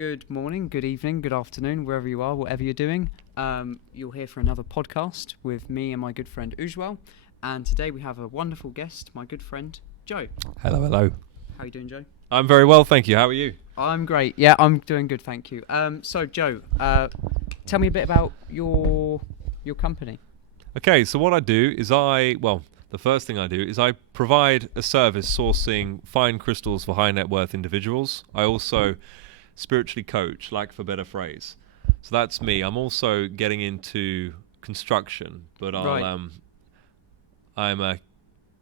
Good morning, good evening, good afternoon, wherever you are, whatever you're doing. You're here for another podcast with me and my good friend Ujwal. And today we have a wonderful guest, my good friend Joe. Hello, hello. How are you doing, Joe? I'm very well, thank you. How are you? I'm great. Yeah, I'm doing good, thank you. So Joe, tell me a bit about your company. Okay, so what I do is the first thing I do is I provide a service sourcing fine crystals for high net worth individuals. I also spiritually coach, lack for a better phrase. So that's me. I'm also getting into construction, but I'm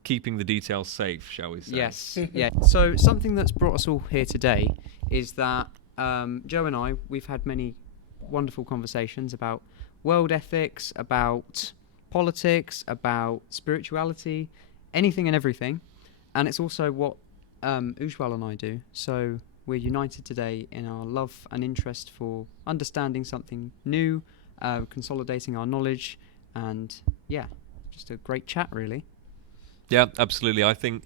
keeping the details safe, shall we say. Yes, yeah. So something that's brought us all here today is that Joe and I, we've had many wonderful conversations about world ethics, about politics, about spirituality, anything and everything. And it's also what Ujwal and I do. So we're united today in our love and interest for understanding something new, consolidating our knowledge, and yeah, just a great chat, really. Yeah, absolutely. I think,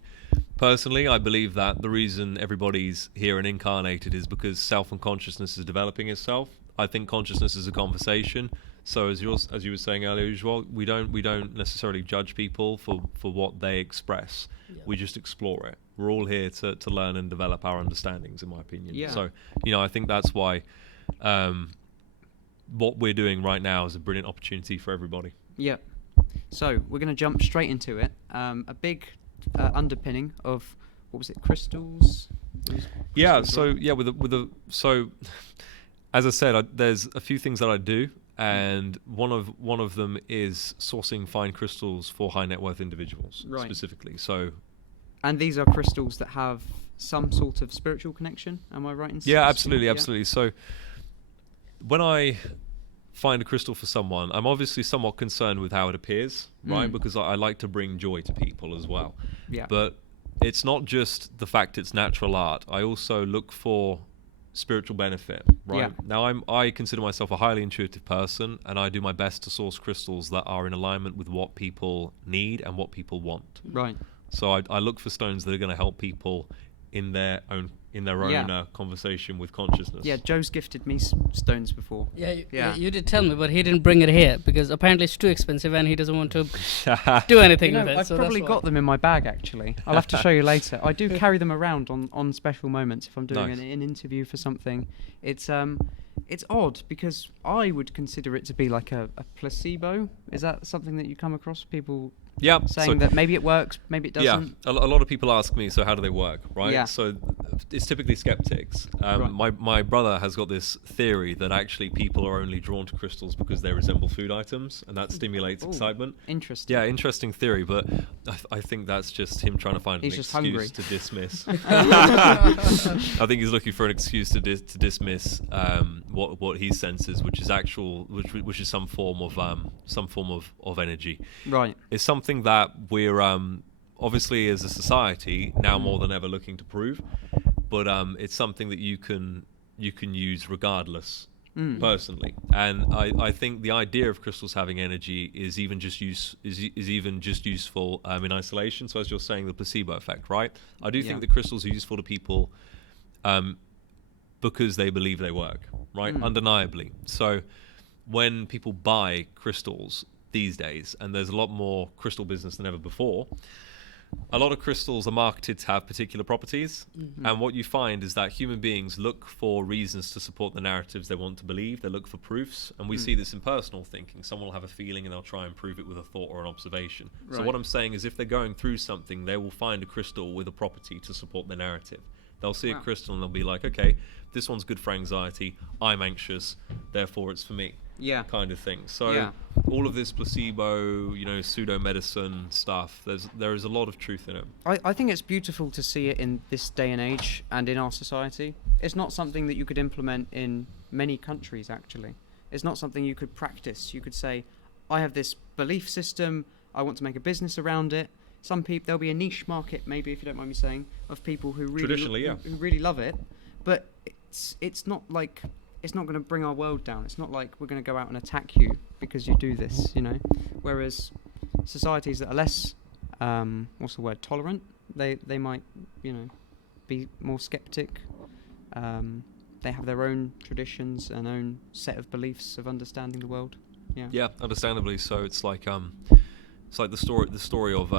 personally, I believe that the reason everybody's here and incarnated is because self and consciousness is developing itself. I think consciousness is a conversation. So as you were saying earlier, Usual, we don't necessarily judge people for what they express. Yeah. We just explore it. We're all here to learn and develop our understandings, in my opinion. Yeah. So, I think that's why what we're doing right now is a brilliant opportunity for everybody. Yeah. So we're going to jump straight into it. A big underpinning of, what was it, crystals? Yeah. So so as I said, there's a few things that I do. And one of them is sourcing fine crystals for high net worth individuals, right, specifically. And these are crystals that have some sort of spiritual connection. Am I right in saying? Yeah, absolutely. So when I find a crystal for someone, I'm obviously somewhat concerned with how it appears, right? Because I like to bring joy to people as well. Yeah. But it's not just the fact it's natural art. I also look for spiritual benefit, right? Yeah. Now I consider myself a highly intuitive person, and I do my best to source crystals that are in alignment with what people need and what people want. Right. So I look for stones that are going to help people in their own conversation with consciousness. Yeah, Joe's gifted me stones before. Yeah, you did tell me, but he didn't bring it here because apparently it's too expensive and he doesn't want to do anything with it. I've probably got them in my bag, actually. I'll have to show you later. I do carry them around on special moments if I'm doing Nice. an interview for something. It's odd because I would consider it to be like a placebo. Is that something that you come across? People saying that maybe it works, maybe it doesn't. Yeah, a lot of people ask me, so how do they work, right? Yeah. So it's typically skeptics. Right. My brother has got this theory that actually people are only drawn to crystals because they resemble food items, and that stimulates excitement. Interesting. Yeah, interesting theory, but I think that's just him trying to find an excuse to dismiss. I think he's looking for an excuse to dismiss what he senses, which is some form of energy. Right. It's something that we're obviously as a society now more than ever looking to prove, but it's something that you can use regardless. Personally, and I think the idea of crystals having energy is even just useful in isolation. So as you're saying, the placebo effect, right? I do think the crystals are useful to people because they believe they work, right? Undeniably. So when people buy crystals these days, and there's a lot more crystal business than ever before, a lot of crystals are marketed to have particular properties, and what you find is that human beings look for reasons to support the narratives they want to believe. They look for proofs, and we see this in personal thinking. Someone will have a feeling and they'll try and prove it with a thought or an observation. Right. So what I'm saying is if they're going through something, they will find a crystal with a property to support their narrative. They'll see a crystal and they'll be like, okay, this one's good for anxiety, I'm anxious, therefore it's for me. Yeah. Kind of thing. So all of this placebo, pseudo medicine stuff, there is a lot of truth in it. I think it's beautiful to see it in this day and age and in our society. It's not something that you could implement in many countries, actually. It's not something you could practice. You could say, I have this belief system, I want to make a business around it. Some people, there'll be a niche market, maybe, if you don't mind me saying, of people who really who really love it, but it's not like, it's not going to bring our world down. It's not like we're going to go out and attack you because you do this, Whereas societies that are less, tolerant, they might, be more skeptic. they have their own traditions and own set of beliefs of understanding the world. Yeah. Yeah, understandably. So it's like the story of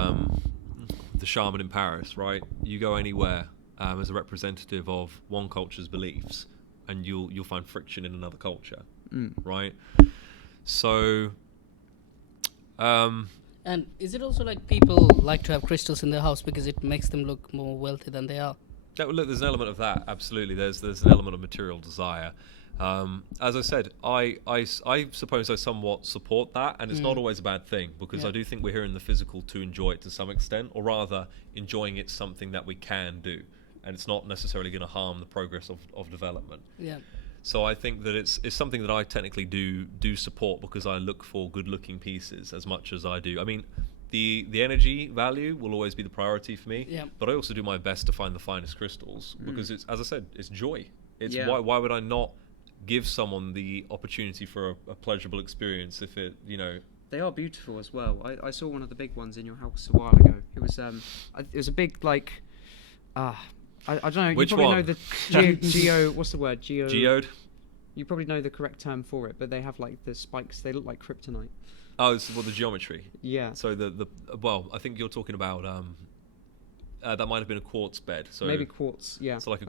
the shaman in Paris, right? You go anywhere as a representative of one culture's beliefs, and you'll find friction in another culture, right? So, and is it also like people like to have crystals in their house because it makes them look more wealthy than they are? yeah, well, look, there's an element of that. Absolutely, there's an element of material desire. As I said, I suppose I somewhat support that, and it's not always a bad thing, because I do think we're here in the physical to enjoy it to some extent, or rather, enjoying it's something that we can do, and it's not necessarily going to harm the progress of development. Yeah. So I think that it's something that I technically do support, because I look for good-looking pieces as much as I do. I mean, the energy value will always be the priority for me, but I also do my best to find the finest crystals, because it's, as I said, it's joy. It's why would I not give someone the opportunity for a pleasurable experience if it, They are beautiful as well. I saw one of the big ones in your house a while ago. It was a big, like, I don't know. Which you probably one? know the geo. What's the word? Geode. You probably know the correct term for it, but they have like the spikes. They look like kryptonite. Oh, it's the geometry. Yeah. So well, I think you're talking about that might have been a quartz bed. So maybe quartz. Yeah. So like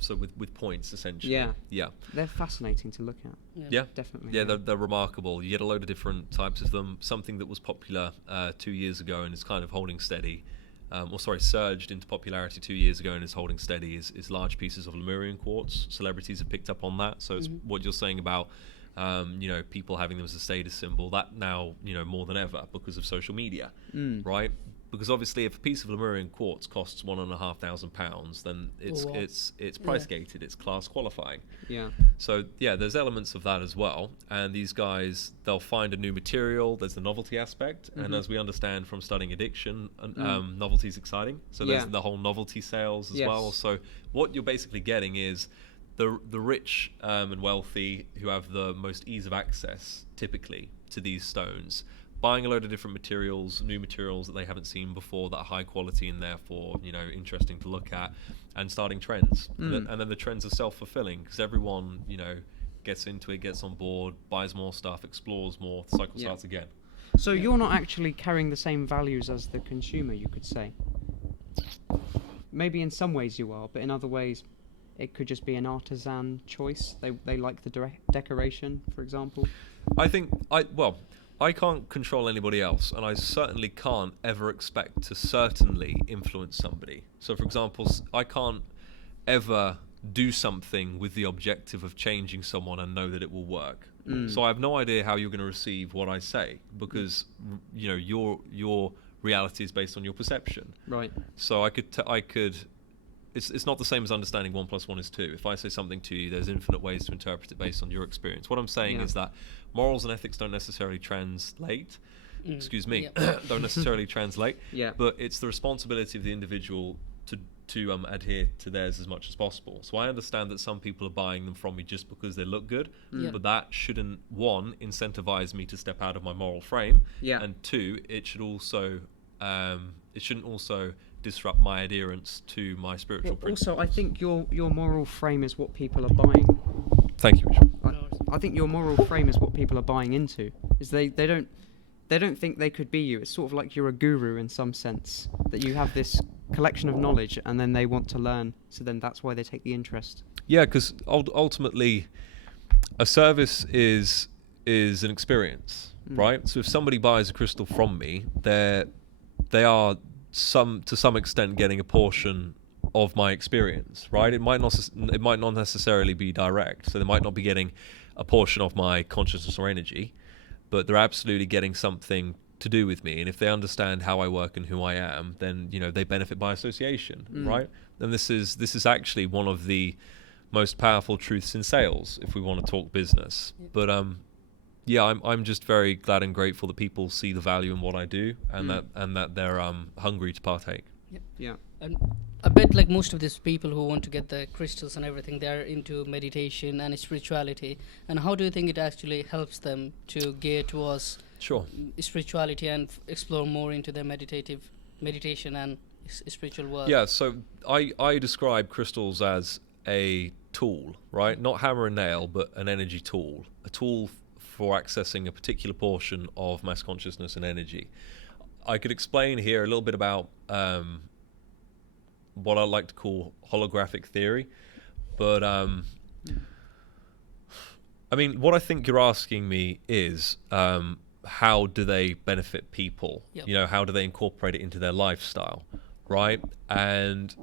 so with points essentially. Yeah. Yeah. They're fascinating to look at. Yeah. Definitely. Yeah, they're remarkable. You get a load of different types of them. Something that was popular 2 years ago and is kind of holding steady. Surged into popularity 2 years ago and is holding steady is large pieces of Lemurian quartz. Celebrities have picked up on that. So it's what you're saying about, people having them as a status symbol. That now, more than ever because of social media, right? Because obviously, if a piece of Lemurian quartz costs £1,500, then it's price gated. It's class qualifying. Yeah. So yeah, there's elements of that as well. And these guys, they'll find a new material. There's the novelty aspect, and as we understand from studying addiction, novelty is exciting. So there's the whole novelty sales as well. So what you're basically getting is the rich and wealthy who have the most ease of access, typically, to these stones, buying a load of different materials, new materials that they haven't seen before that are high quality and therefore, interesting to look at, and starting trends. And then the trends are self-fulfilling, because everyone, gets into it, gets on board, buys more stuff, explores more, the cycle starts again. So you're not actually carrying the same values as the consumer, you could say. Maybe in some ways you are, but in other ways it could just be an artisan choice. They like the decoration, for example. I think I can't control anybody else, and I certainly can't ever expect to certainly influence somebody. So, for example, I can't ever do something with the objective of changing someone and know that it will work. So I have no idea how you're going to receive what I say, because your reality is based on your perception. Right. So I could. It's not the same as understanding 1 + 1 is 2. If I say something to you, there's infinite ways to interpret it based on your experience. What I'm saying is that morals and ethics don't necessarily translate. Don't necessarily translate. Yeah. But it's the responsibility of the individual to adhere to theirs as much as possible. So I understand that some people are buying them from me just because they look good, but that shouldn't, one, incentivize me to step out of my moral frame, and two, it shouldn't also disrupt my adherence to my spiritual principles. Also, I think your moral frame is what people are buying. Thank you, Richard. I think your moral frame is what people are buying into. Is they don't think they could be you. It's sort of like you're a guru in some sense, that you have this collection of knowledge and then they want to learn. So then that's why they take the interest. Yeah, because ultimately, a service is an experience, right? So if somebody buys a crystal from me, they are to some extent getting a portion of my experience, right? It might not necessarily be direct, so they might not be getting a portion of my consciousness or energy, but they're absolutely getting something to do with me. And if they understand how I work and who I am, then they benefit by association, right? And this is actually one of the most powerful truths in sales, if we want to talk business. But I'm just very glad and grateful that people see the value in what I do, and that they're hungry to partake. Yeah. And I bet like most of these people who want to get the crystals and everything, they're into meditation and spirituality. And how do you think it actually helps them to gear towards spirituality and explore more into their meditation and spiritual work? Yeah, so I describe crystals as a tool, right? Not hammer and nail, but an energy tool. A tool for accessing a particular portion of mass consciousness and energy. I could explain here a little bit about what I like to call holographic theory, but I mean, what I think you're asking me is how do they benefit people? Yep. You know, how do they incorporate it into their lifestyle, right? And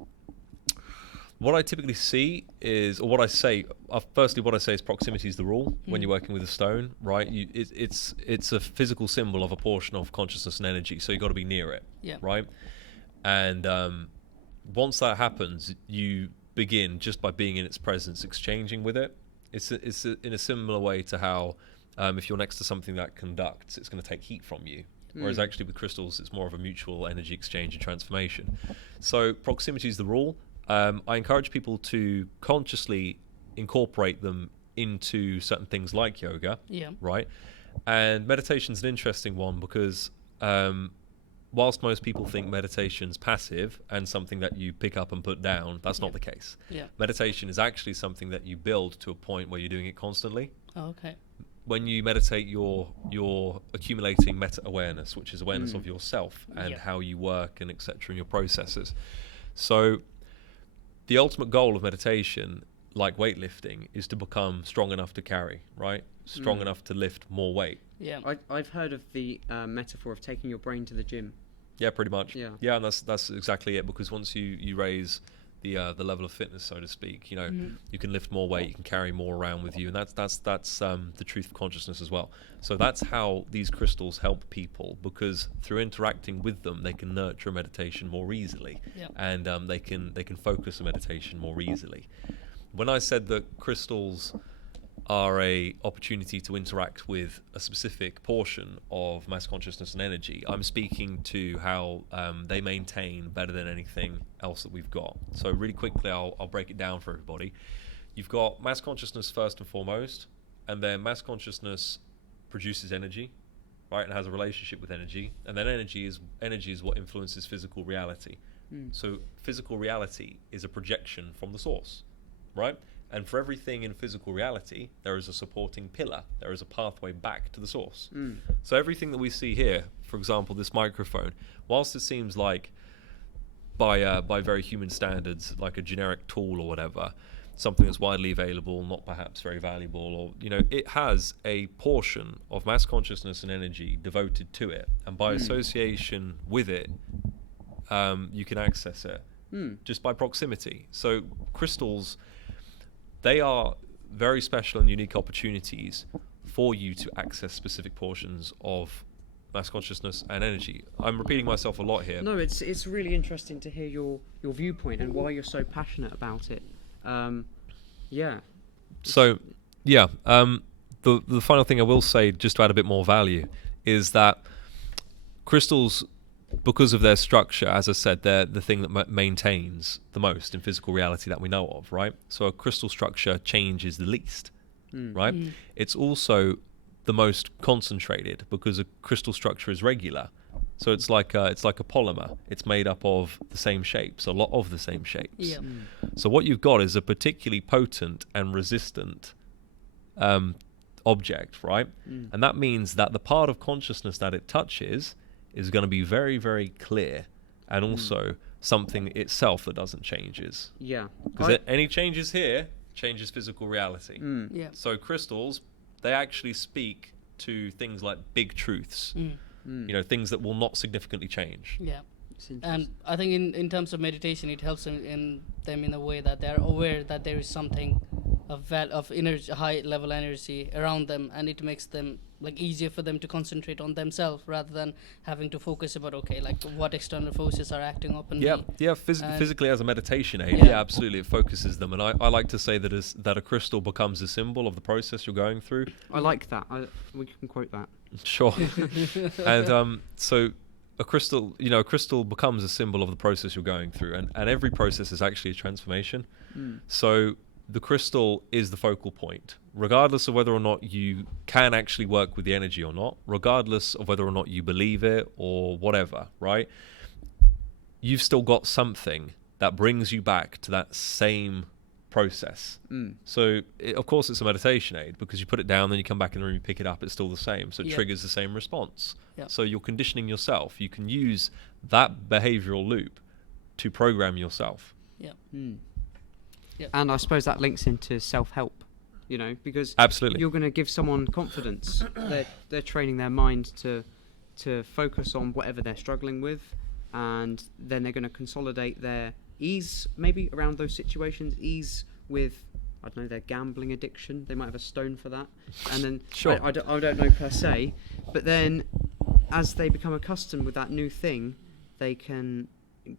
what I typically see is, or what I say, firstly, what I say is proximity is the rule when you're working with a stone, right? It's a physical symbol of a portion of consciousness and energy, so you've got to be near it, right? And once that happens, you begin just by being in its presence, exchanging with it. It's in a similar way to how if you're next to something that conducts, it's going to take heat from you. Whereas actually with crystals, it's more of a mutual energy exchange and transformation. So proximity is the rule. I encourage people to consciously incorporate them into certain things like yoga, right? And meditation's an interesting one because whilst most people think meditation's passive and something that you pick up and put down, that's not the case. Meditation is actually something that you build to a point where you're doing it constantly. When you meditate, you're accumulating meta-awareness, which is awareness of yourself and how you work and etc. in your processes. So the ultimate goal of meditation, like weightlifting, is to become strong enough to carry, right? Strong enough to lift more weight. I've heard of the metaphor of taking your brain to the gym. Yeah, pretty much. Yeah, and that's exactly it. Because once you raise the level of fitness, so to speak, you know, you can lift more weight, you can carry more around with you, and that's the truth of consciousness as well. So that's how these crystals help people, because through interacting with them, they can nurture a meditation more easily, and they can focus a meditation more easily. When I said that crystals are a opportunity to interact with a specific portion of mass consciousness and energy, I'm speaking to how they maintain better than anything else that we've got. So really quickly, I'll break it down for everybody. You've got mass consciousness first and foremost, and then mass consciousness produces energy, right, and has a relationship with energy, and then energy is what influences physical reality. So physical reality is a projection from the source, right? And for everything in physical reality, there is a supporting pillar. There is a pathway back to the source. So everything that we see here, for example, this microphone, whilst it seems like by very human standards, like a generic tool or whatever, something that's widely available, not perhaps very valuable, or, you know, it has a portion of mass consciousness and energy devoted to it. And by association with it, you can access it just by proximity. So crystals, they are very special and unique opportunities for you to access specific portions of mass consciousness and energy. I'm repeating myself a lot here. No, it's really interesting to hear your viewpoint and why you're so passionate about it. So, the final thing I will say, just to add a bit more value, is that crystals, because of their structure, as I said, they're the thing that maintains the most in physical reality that we know of, right? So a crystal structure changes the least, right? It's also the most concentrated because a crystal structure is regular. So it's like a polymer. It's made up of the same shapes, a lot of the same shapes. So what you've got is a particularly potent and resistant object, right? And that means that the part of consciousness that it touches is going to be very, very clear, and also something itself that doesn't changes. Because any changes here changes physical reality. So crystals, they actually speak to things like big truths, you know, things that will not significantly change. And I think in terms of meditation, it helps them in a way that they're aware that there is something of energy, high level energy around them, and it makes them like easier for them to concentrate on themselves rather than having to focus about like what external forces are acting up on me. Physically as a meditation aid, absolutely, it focuses them. And I like to say that a crystal becomes a symbol of the process you're going through. I like that. We can quote that. Sure. And so a crystal becomes a symbol of the process you're going through, and every process is actually a transformation. So the crystal is the focal point, regardless of whether or not you can actually work with the energy or not, regardless of whether or not you believe it or whatever, right? You've still got something that brings you back to that same process. So of course it's a meditation aid, because you put it down, then you come back in the room, you pick it up, it's still the same. So it triggers the same response. So you're conditioning yourself. You can use that behavioral loop to program yourself. And I suppose that links into self-help, you know, because absolutely you're going to give someone confidence. They're training their mind to focus on whatever they're struggling with, and then they're going to consolidate their ease maybe around those situations, ease with, I don't know, their gambling addiction. They might have a stone for that. And then I don't know per se, but then as they become accustomed with that new thing, they can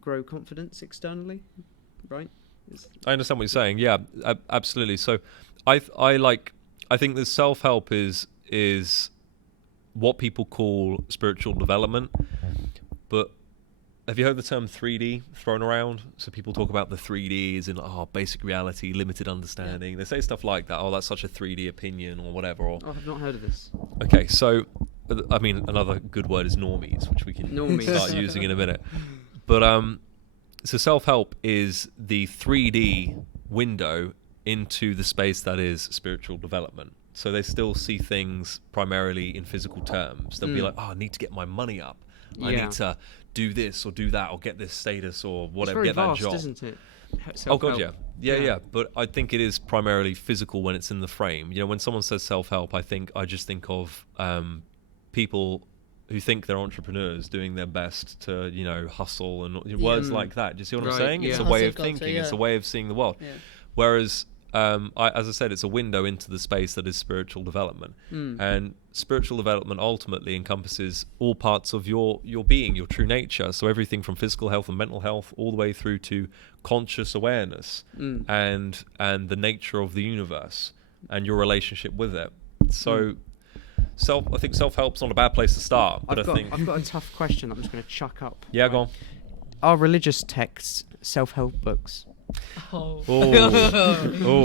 grow confidence externally, right? I understand what you're saying. Yeah, absolutely. So I think the self-help is what people call spiritual development. But have you heard the term 3D thrown around? So people talk about the 3Ds and basic reality, limited understanding. They say stuff like that. Oh, that's such a 3D opinion or whatever. Or I've not heard of this. Okay, so I mean, another good word is normies, which we can start using in a minute. But so self-help is the 3D window into the space that is spiritual development. So they still see things primarily in physical terms. They'll be like, I need to get my money up. I need to do this or do that or get this status or whatever, get that job. It's very vast, isn't it? Self-help. Oh god, yeah. But I think it is primarily physical when it's in the frame. You know, when someone says self-help, I just think of people who think they're entrepreneurs doing their best to, you know, hustle and words like that. Do you see what I'm saying? It's a way of thinking. It's a way of seeing the world. Whereas, as I said, it's a window into the space that is spiritual development. And spiritual development ultimately encompasses all parts of your being, your true nature. So everything from physical health and mental health all the way through to conscious awareness and the nature of the universe and your relationship with it. So I think self-help's not a bad place to start. But I've got a tough question I'm just going to chuck up. Yeah, right. Go on. Are religious texts self-help books? Oh,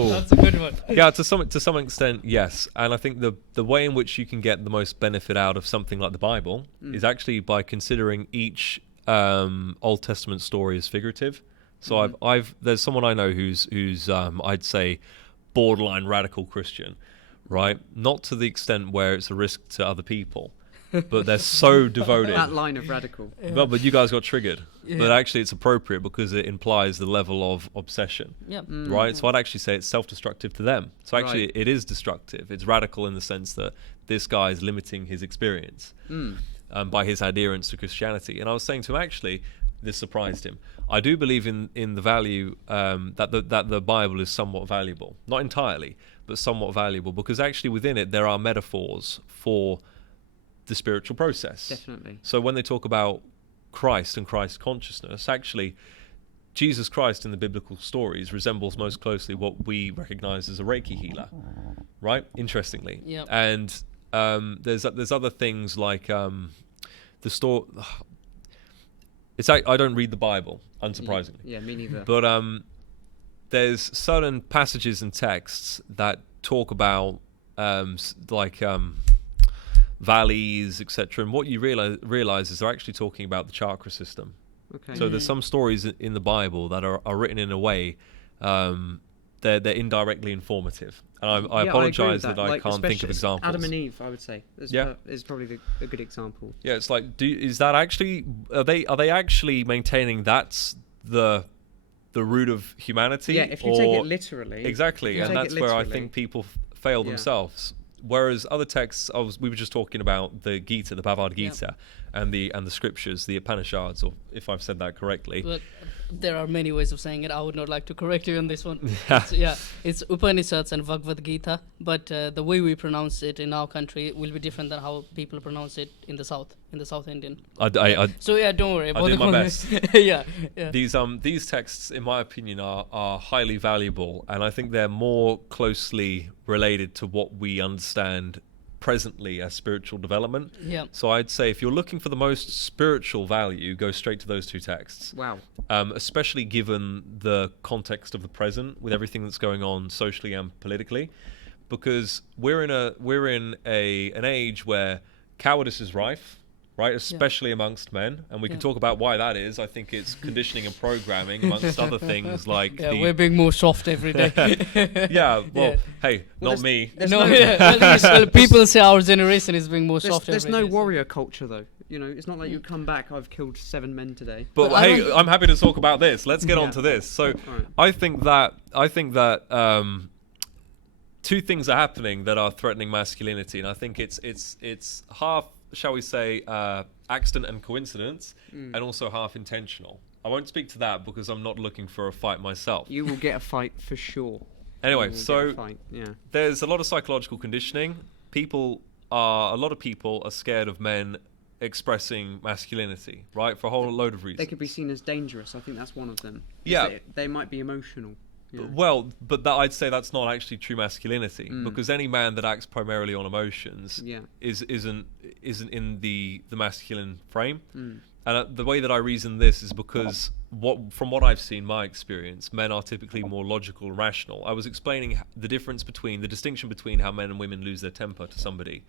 that's a good one. Yeah, to some extent, yes. And I think the way in which you can get the most benefit out of something like the Bible is actually by considering each Old Testament story as figurative. So there's someone I know who's I'd say borderline radical Christian, right? Not to the extent where it's a risk to other people, but they're so devoted. That line of radical. No, but you guys got triggered. But actually it's appropriate because it implies the level of obsession. Right? So I'd actually say it's self-destructive to them. So actually it is destructive. It's radical in the sense that this guy is limiting his experience by his adherence to Christianity. And I was saying to him, actually, this surprised him. I do believe in the value that the Bible is somewhat valuable. Not entirely, but somewhat valuable, because actually within it there are metaphors for the spiritual process. Definitely. So when they talk about Christ and Christ consciousness, actually Jesus Christ in the biblical stories resembles most closely what we recognize as a Reiki healer, right? Interestingly. Yep. And there's other things like the story. I don't read the Bible, unsurprisingly. Yeah, me neither. But there's certain passages and texts that talk about valleys, etc. And what you realize is they're actually talking about the chakra system. Okay. So there's some stories in the Bible that are written in a way they're indirectly informative. And I apologize that I can't think of examples. Adam and Eve, I would say, is probably a good example. Yeah, it's like, is that actually are they actually maintaining that's the root of humanity? Yeah, if you take it literally. Exactly, and that's where I think people fail themselves. Whereas other texts, we were just talking about the Gita, the Bhagavad Gita, and the scriptures, the Upanishads, or if I've said that correctly. But there are many ways of saying it. I would not like to correct you on this one. It's Upanishads and Bhagavad Gita, but the way we pronounce it in our country will be different than how people pronounce it in the South Indian. So don't worry about I did my best. Yeah. These texts, in my opinion, are highly valuable, and I think they're more closely related to what we understand presently as spiritual development. Yeah. So I'd say if you're looking for the most spiritual value, go straight to those two texts. Wow. Especially given the context of the present with everything that's going on socially and politically, because we're in an age where cowardice is rife, right? Especially amongst men. And we can talk about why that is. I think it's conditioning and programming, amongst other things like... we're being more soft every day. Hey, not me. People say our generation is being more soft every day. There's no warrior culture, though. You know, it's not like you come back, I've killed 7 men today. But hey, I'm happy to talk about this. Let's get on to this. So I think that two things are happening that are threatening masculinity, and I think it's half, shall we say, accident and coincidence, and also half intentional. I won't speak to that because I'm not looking for a fight myself. You will get a fight for sure. Anyway, so there's a lot of psychological conditioning. A lot of people are scared of men expressing masculinity, right? For a whole load of reasons. They could be seen as dangerous. I think that's one of them. Yeah. They might be emotional. Yeah. Well, but that, I'd say that's not actually true masculinity, because any man that acts primarily on emotions isn't in the masculine frame. And the way that I reason this is because from what I've seen, my experience, men are typically more logical and rational. I was explaining the distinction between how men and women lose their temper to somebody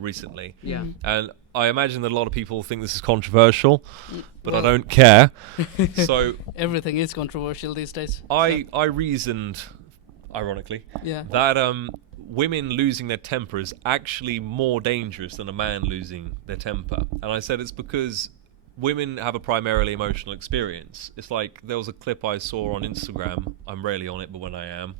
recently. Yeah. And I imagine that a lot of people think this is controversial, but I don't care. So everything is controversial these days. I reasoned, ironically, that women losing their temper is actually more dangerous than a man losing their temper. And I said it's because women have a primarily emotional experience. It's like there was a clip I saw on Instagram. I'm rarely on it, but when I am,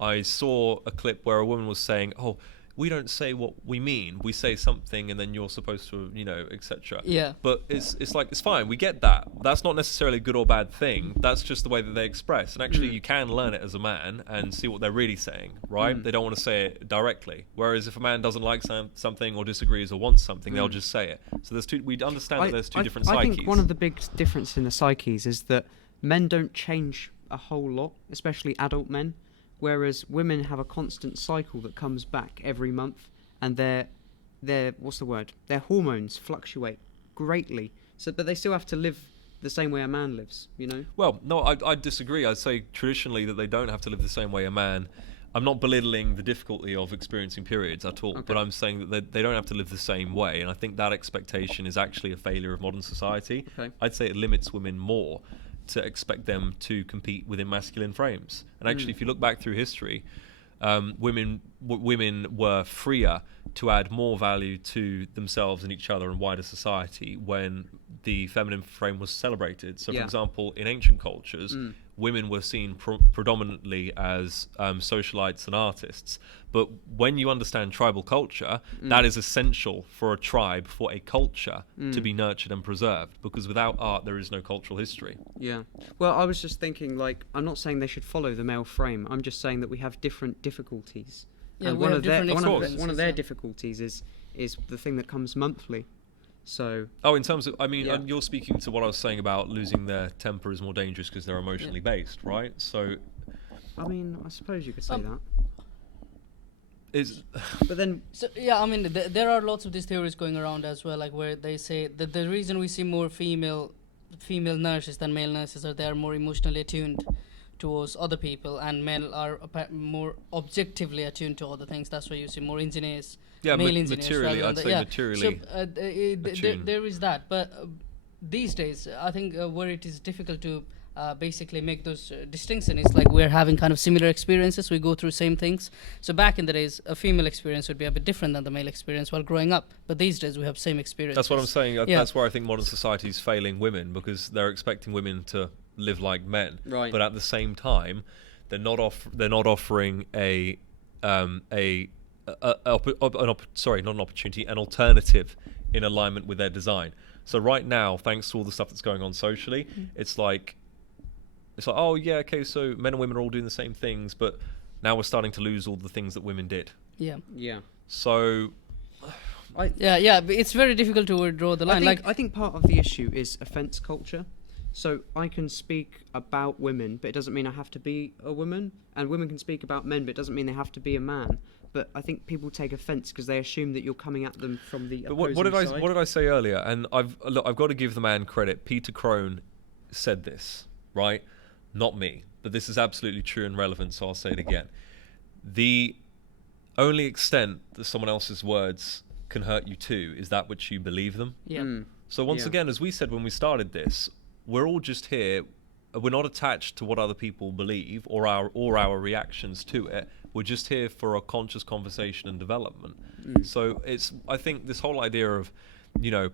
I saw a clip where a woman was saying, "Oh, we don't say what we mean. We say something, and then you're supposed to, etc." Yeah. But it's like, it's fine. We get that. That's not necessarily a good or bad thing. That's just the way that they express. And actually, you can learn it as a man and see what they're really saying, right? They don't want to say it directly. Whereas if a man doesn't like something or disagrees or wants something, they'll just say it. So we understand that there's two different psyches. I think one of the big differences in the psyches is that men don't change a whole lot, especially adult men. Whereas women have a constant cycle that comes back every month, and their their hormones fluctuate greatly. But they still have to live the same way a man lives, Well, no, I disagree. I'd say traditionally that they don't have to live the same way a man. I'm not belittling the difficulty of experiencing periods at all, but I'm saying that they don't have to live the same way, and I think that expectation is actually a failure of modern society. I'd say it limits women more to expect them to compete within masculine frames. And actually, if you look back through history, women were freer to add more value to themselves and each other and wider society when the feminine frame was celebrated. So, for example, in ancient cultures, women were seen predominantly as socialites and artists. But when you understand tribal culture, that is essential for a tribe, for a culture to be nurtured and preserved, because without art, there is no cultural history. Yeah. Well, I was just thinking, I'm not saying they should follow the male frame. I'm just saying that we have different difficulties. Yeah, and one of their difficulties is the thing that comes monthly. So. Oh, in terms of, you're speaking to what I was saying about losing their temper is more dangerous because they're emotionally based, right? So. I suppose you could say that. But then. So, there are lots of these theories going around as well, where they say that the reason we see more female nurses than male nurses are they are more emotionally attuned towards other people, and men are more objectively attuned to other things. That's why you see more engineers. Yeah, male engineers materially, I'd say materially. So there is that, but these days, I think where it is difficult to basically make those distinctions is we're having kind of similar experiences. We go through same things. So back in the days, a female experience would be a bit different than the male experience while growing up. But these days, we have same experience. That's what I'm saying. That's where I think modern society is failing women, because they're expecting women to live like men. Right. But at the same time, they're not offering an alternative in alignment with their design. So right now, thanks to all the stuff that's going on socially, it's like, oh yeah, okay, so men and women are all doing the same things, but now we're starting to lose all the things that women did. Yeah. Yeah. So. It's very difficult to draw the line. I think part of the issue is offense culture. So I can speak about women, but it doesn't mean I have to be a woman. And women can speak about men, but it doesn't mean they have to be a man. But I think people take offence because they assume that you're coming at them from the opposing side. What did I say earlier? And I've got to give the man credit. Peter Crone said this, right? Not me, but this is absolutely true and relevant, so I'll say it again. The only extent that someone else's words can hurt you too is that which you believe them. Yeah. So once again, as we said when we started this, we're all just here. We're not attached to what other people believe or our reactions to it. We're just here for a conscious conversation and development. So I think this whole idea of,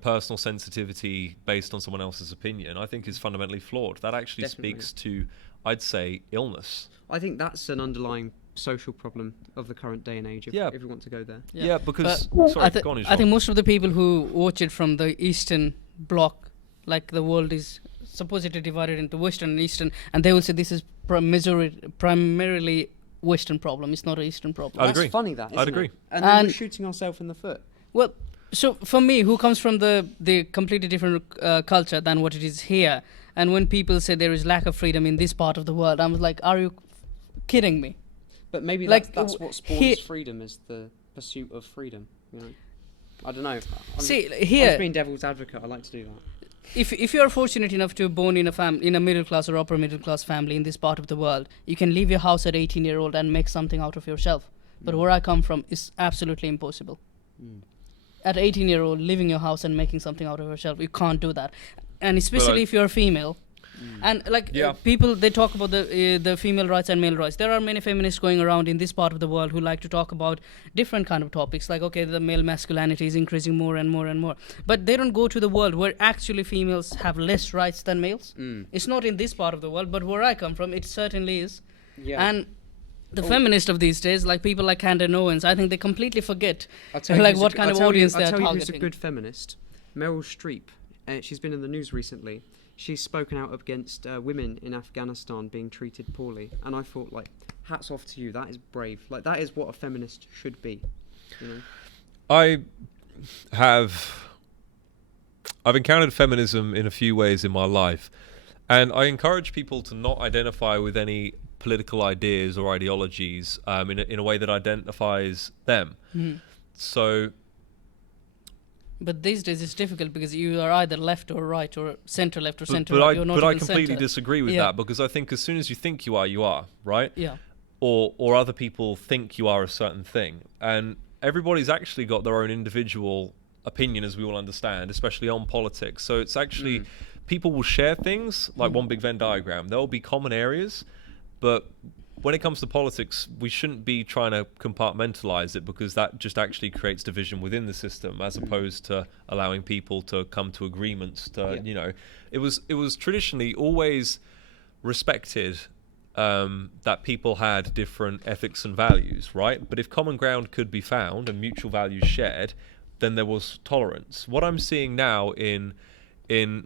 personal sensitivity based on someone else's opinion, I think is fundamentally flawed. That actually speaks to, I'd say, illness. I think that's an underlying social problem of the current day and age, if we want to go there. Yeah, because... I think most of the people who watch it from the Eastern Bloc, like the world is supposedly divided into Western and Eastern, and they will say this is primarily Western problem. It's not an Eastern problem. I'd agree. That's funny, that, isn't I'd agree. it? And then we're shooting ourselves in the foot. Well, so for me, who comes from the completely different culture than what it is here, and when people say there is lack of freedom in this part of the world, I'm like, are you kidding me? But maybe Like, that's what spawns freedom, is the pursuit of freedom. I don't know. I'm just being devil's advocate. I like to do that. If you are fortunate enough to be born in a middle class or upper middle class family in this part of the world, you can leave your house at 18-year-old and make something out of yourself. But where I come from is absolutely impossible. At 18-year-old, leaving your house and making something out of yourself, you can't do that. And especially if you're female. And people, they talk about the female rights and male rights. There are many feminists going around in this part of the world who like to talk about different kind of topics, like, okay, the male masculinity is increasing more and more and more. But they don't go to the world where actually females have less rights than males. It's not in this part of the world, but where I come from, it certainly is. And the feminists of these days, like people like Candace Owens, I think they completely forget what kind of audience they're targeting. I'll tell you who's a good feminist. Meryl Streep. She's been in the news recently. She's spoken out against women in Afghanistan being treated poorly, and I thought, hats off to you. That is brave. That is what a feminist should be. I've encountered feminism in a few ways in my life, and I encourage people to not identify with any political ideas or ideologies in a way that identifies them. So. But these days it's difficult because you are either left or right or centre left or centre right. right. You're not but I even completely centre. disagree with that, because I think as soon as you think you are, right? Yeah. Or other people think you are a certain thing. And everybody's actually got their own individual opinion, as we all understand, especially on politics. So it's actually, people will share things like one big Venn diagram. There will be common areas, but when it comes to politics, we shouldn't be trying to compartmentalize it, because that just actually creates division within the system, as opposed to allowing people to come to agreements. It was traditionally always respected that people had different ethics and values, right? But if common ground could be found and mutual values shared, then there was tolerance. What I'm seeing now in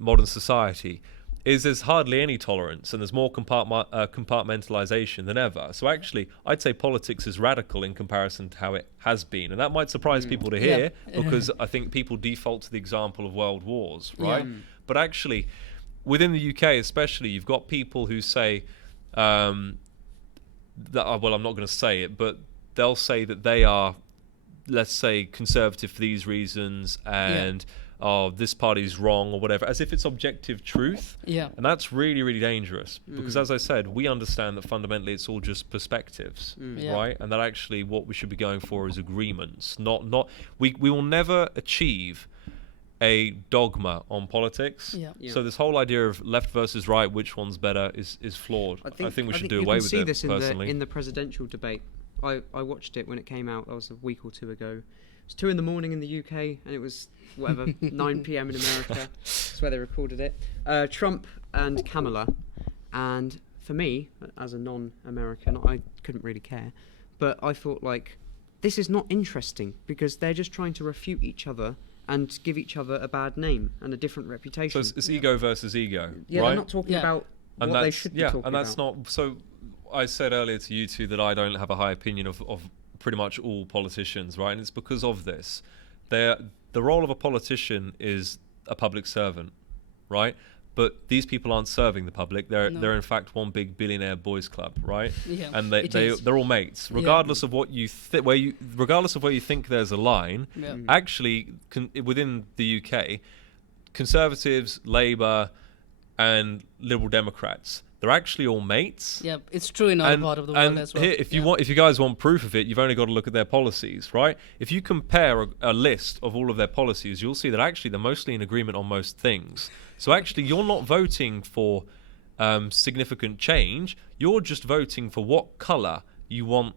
modern society is there's hardly any tolerance, and there's more compartmentalization than ever. So actually, I'd say politics is radical in comparison to how it has been. And that might surprise people to hear, because I think people default to the example of world wars, right? But actually, within the UK especially, you've got people who say, I'm not going to say it, but they'll say that they are, let's say, conservative for these reasons, and this party's wrong or whatever, as if it's objective truth. And that's really, really dangerous, because as I said, we understand that fundamentally it's all just perspectives, right? And that actually what we should be going for is agreements, we will never achieve a dogma on politics. So this whole idea of left versus right, which one's better, is flawed. I think we should do away with it, personally. In the presidential debate. I watched it when it came out. That was a week or two ago. It was 2 a.m. in the UK, and it was 9 p.m. in America. That's where they recorded it. Trump and Kamala, and for me, as a non-American, I couldn't really care, but I thought, this is not interesting, because they're just trying to refute each other and give each other a bad name and a different reputation. So it's ego versus ego, right? They're not talking about what they should be talking about. And that's not... So I said earlier to you two that I don't have a high opinion of pretty much all politicians, right? And it's because of this. The role of a politician is a public servant, right? But these people aren't serving the public. They're in fact one big billionaire boys club, right? And they're all mates, regardless of what you regardless of where you think there's a line. Actually, within the UK, Conservatives, Labour, and Liberal Democrats, they're actually all mates. Yeah, it's true in other part of the world as well. Here, if you guys want proof of it, you've only got to look at their policies, right? If you compare a list of all of their policies, you'll see that actually they're mostly in agreement on most things. So actually, you're not voting for significant change. You're just voting for what colour you want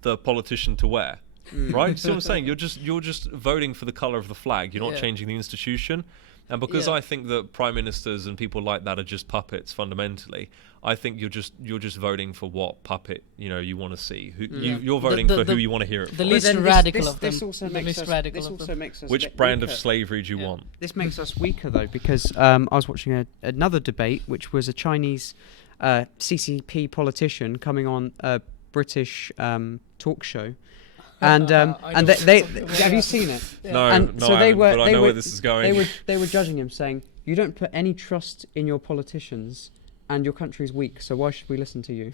the politician to wear, right? See what I'm saying? You're just voting for the colour of the flag. You're not changing the institution. And because I think that prime ministers and people like that are just puppets fundamentally, I think you're just voting for what puppet you want to see. You're voting for who you want to hear it the from. least radical of them. This also makes us Which brand of slavery do you want? This makes us weaker though, because I was watching another debate, which was a Chinese CCP politician coming on a British talk show. And they have you seen it? No, and no, so I know where this is going. They were judging him, saying, "You don't put any trust in your politicians, and your country's weak. So why should we listen to you?"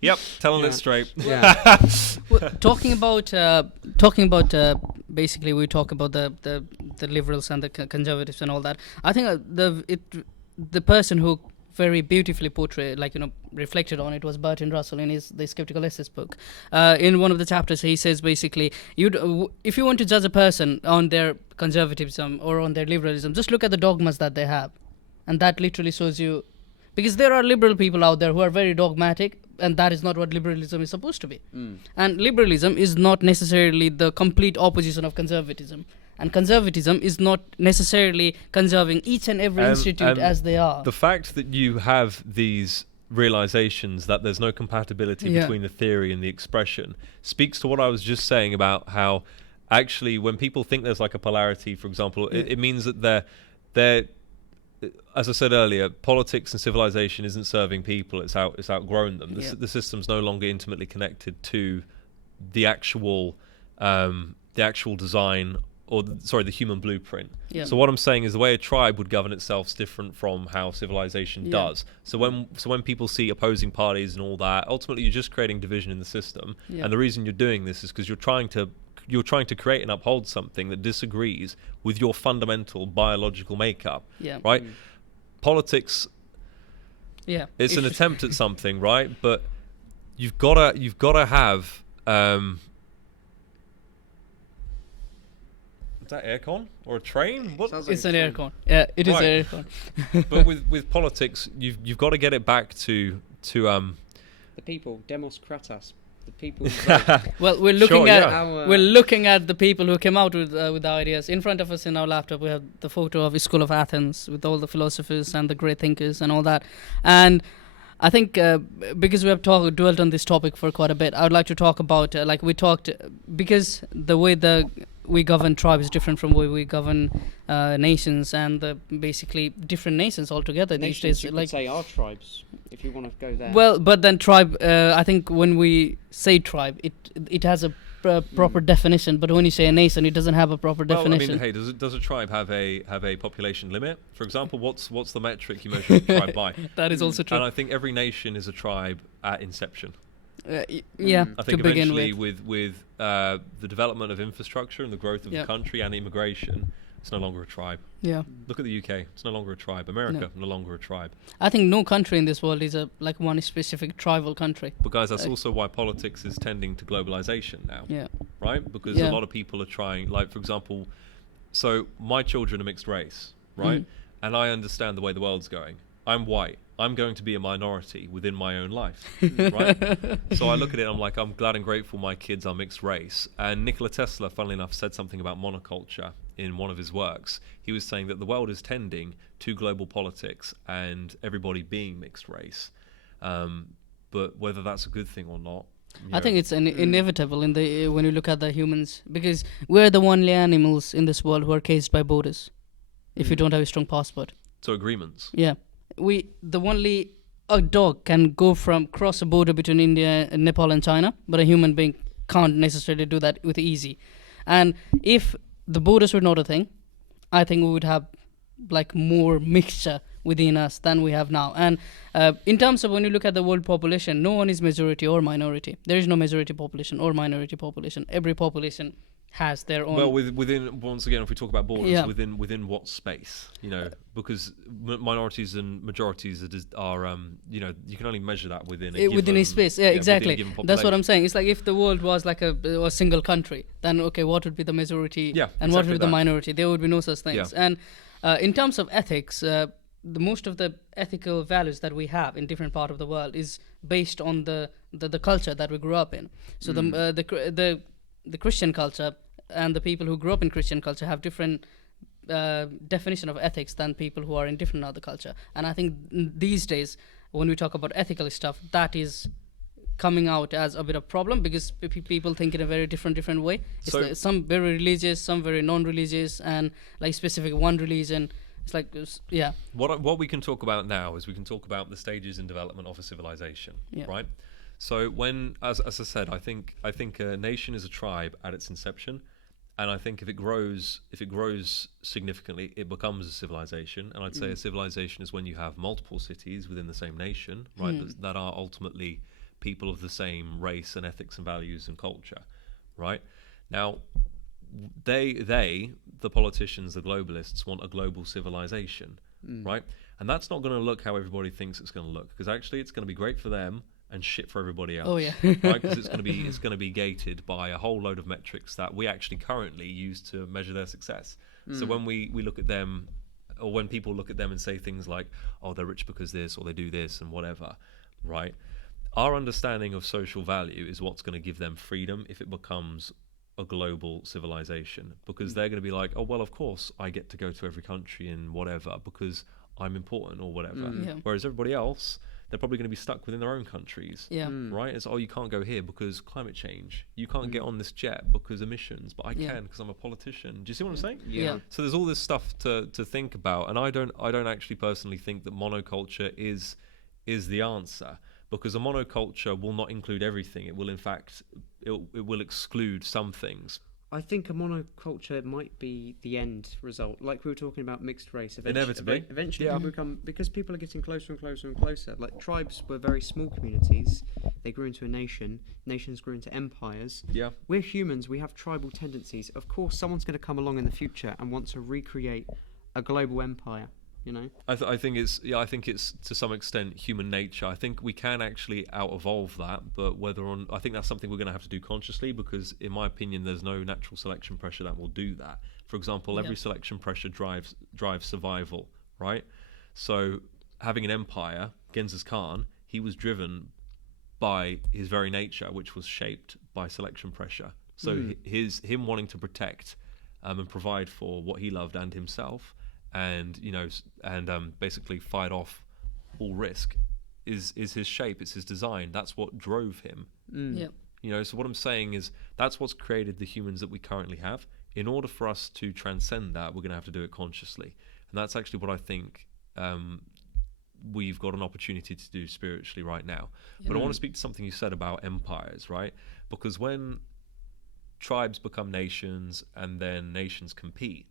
Yep, telling it straight. Yeah. Well, talking about basically we talk about the liberals and the conservatives and all that. I think the person who very beautifully portrayed, reflected on it, was Bertrand Russell in the Skeptical Essays book. In one of the chapters, he says basically, if you want to judge a person on their conservatism or on their liberalism, just look at the dogmas that they have, and that literally shows you, because there are liberal people out there who are very dogmatic, and that is not what liberalism is supposed to be. And liberalism is not necessarily the complete opposition of conservatism. And conservatism is not necessarily conserving each and every institute as they are. The fact that you have these realizations that there's no compatibility between the theory and the expression speaks to what I was just saying about how actually when people think there's like a polarity, for example, it means that they're as I said earlier, politics and civilization isn't serving people, it's outgrown them. The system's no longer intimately connected to the actual design, or the human blueprint. So what I'm saying is the way a tribe would govern itself is different from how civilization does. So when people see opposing parties and all that, ultimately you're just creating division in the system. And the reason you're doing this is because you're trying to create and uphold something that disagrees with your fundamental biological makeup. Right? Politics. It's an attempt at something, right? But you've gotta have. Is that aircon or a train? What? It's an aircon. Yeah, it is an aircon. But with politics, you've got to get it back to the people, demos kratas, the people. Well, we're looking at the people who came out with the ideas. In front of us in our laptop, we have the photo of the School of Athens with all the philosophers and the great thinkers and all that. And I think because we have dwelt on this topic for quite a bit, I would like to talk about because the way we govern tribes is different from the way we govern nations, and basically different nations altogether these days. You could say our tribes, if you want to go there. Well, but then tribe, I think when we say tribe, it has a proper definition, but when you say a nation, it doesn't have a proper definition. I mean, hey, does a tribe have a population limit? For example, what's the metric you measure a tribe by? That is also true. And I think every nation is a tribe at inception. I think to begin eventually with the development of infrastructure and the growth of the country and immigration, it's no longer a tribe. Look at the UK, it's no longer a tribe. America, no longer a tribe. I think no country in this world is one specific tribal country. But guys, that's also why politics is tending to globalization now. Right? Because a lot of people are trying, like for example, so my children are mixed race, right? And I understand the way the world's going. I'm white. I'm going to be a minority within my own life, right? So I look at it, I'm like, I'm glad and grateful my kids are mixed race. And Nikola Tesla, funnily enough, said something about monoculture in one of his works. He was saying that the world is tending to global politics and everybody being mixed race. But whether that's a good thing or not, I think it's inevitable when you look at the humans, because we're the only animals in this world who are caged by borders if you don't have a strong passport. So agreements. A dog can cross a border between India and Nepal and China, but a human being can't necessarily do that with easy. And if the borders were not a thing, I think we would have more mixture within us than we have now. And in terms of when you look at the world population, no one is majority or minority. There is no majority population or minority population. Every population has their own. Well, within once again, if we talk about borders, Yeah. within what space, because minorities and majorities are you can only measure that within a within a space. Yeah, within a exactly. given That's what I'm population. saying. It's like if the world was like a single country, then okay, what would be the majority Yeah, and what exactly would be the that. minority? There would be no such things. Yeah. And in terms of ethics, the most of the ethical values that we have in different part of the world is based on the culture that we grew up in. So the Christian culture and the people who grew up in Christian culture have different definition of ethics than people who are in different other culture. And I think these days, when we talk about ethical stuff, that is coming out as a bit of problem because people think in a very different way. It's So- like some very religious, some very non-religious, and like specific one religion. It's like, yeah. What we can talk about now is we can talk about the stages in development of a civilization, Yeah. right? So when, as I said, I think a nation is a tribe at its inception, and I think if it grows significantly, it becomes a civilization. And I'd say a civilization is when you have multiple cities within the same nation, right? That are ultimately people of the same race and ethics and values and culture, right? Now, the politicians, the globalists, want a global civilization, right? And that's not going to look how everybody thinks it's going to look, because actually it's going to be great for them and shit for everybody else. Oh, yeah. Right? Because it's going to be gated by a whole load of metrics that we actually currently use to measure their success. So when we look at them, or when people look at them and say things like, oh, they're rich because this, or they do this and whatever, right? Our understanding of social value is what's going to give them freedom if it becomes a global civilization, because they're going to be like, oh, well, of course I get to go to every country and whatever because I'm important or whatever. Yeah. Whereas everybody else, they're probably going to be stuck within their own countries. Yeah. Right? It's, oh, you can't go here because climate change. You can't get on this jet because emissions, but I Yeah. can because I'm a politician. Do you see what I'm saying? Yeah. So there's all this stuff to think about, and I don't actually personally think that monoculture is the answer, because a monoculture will not include everything. It will, in fact, it will exclude some things. I think a monoculture might be the end result. Like we were talking about mixed race. Inevitably. Eventually Yeah. it will become, because people are getting closer and closer and closer. Like tribes were very small communities. They grew into a nation. Nations grew into empires. Yeah. We're humans. We have tribal tendencies. Of course, someone's going to come along in the future and want to recreate a global empire. You know. I think it's to some extent human nature. I think we can actually out-evolve that, but I think that's something we're going to have to do consciously, because in my opinion there's no natural selection pressure that will do that. For example, every selection pressure drives survival, right? So having an empire, Genghis Khan, he was driven by his very nature, which was shaped by selection pressure. So him wanting to protect and provide for what he loved and himself, and basically fight off all risk is his shape. It's his design. That's what drove him. Yeah. So what I'm saying is that's what's created the humans that we currently have. In order for us to transcend that, we're going to have to do it consciously, and that's actually what I think we've got an opportunity to do spiritually right now. But I want to speak to something you said about empires, right? Because when tribes become nations and then nations compete,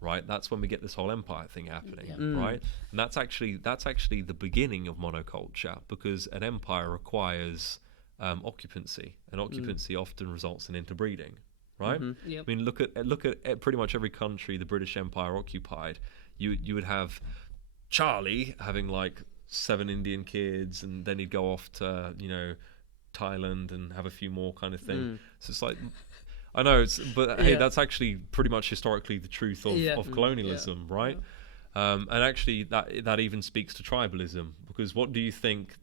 right, that's when we get this whole empire thing happening, right? And that's actually the beginning of monoculture, because an empire requires occupancy, and occupancy often results in interbreeding, right? Yep. I mean, look at pretty much every country the British Empire occupied. You would have Charlie having like 7 Indian kids, and then he'd go off to Thailand and have a few more kind of thing. So it's like, I know, hey, that's actually pretty much historically the truth of colonialism, right? And actually, that even speaks to tribalism, because what do you think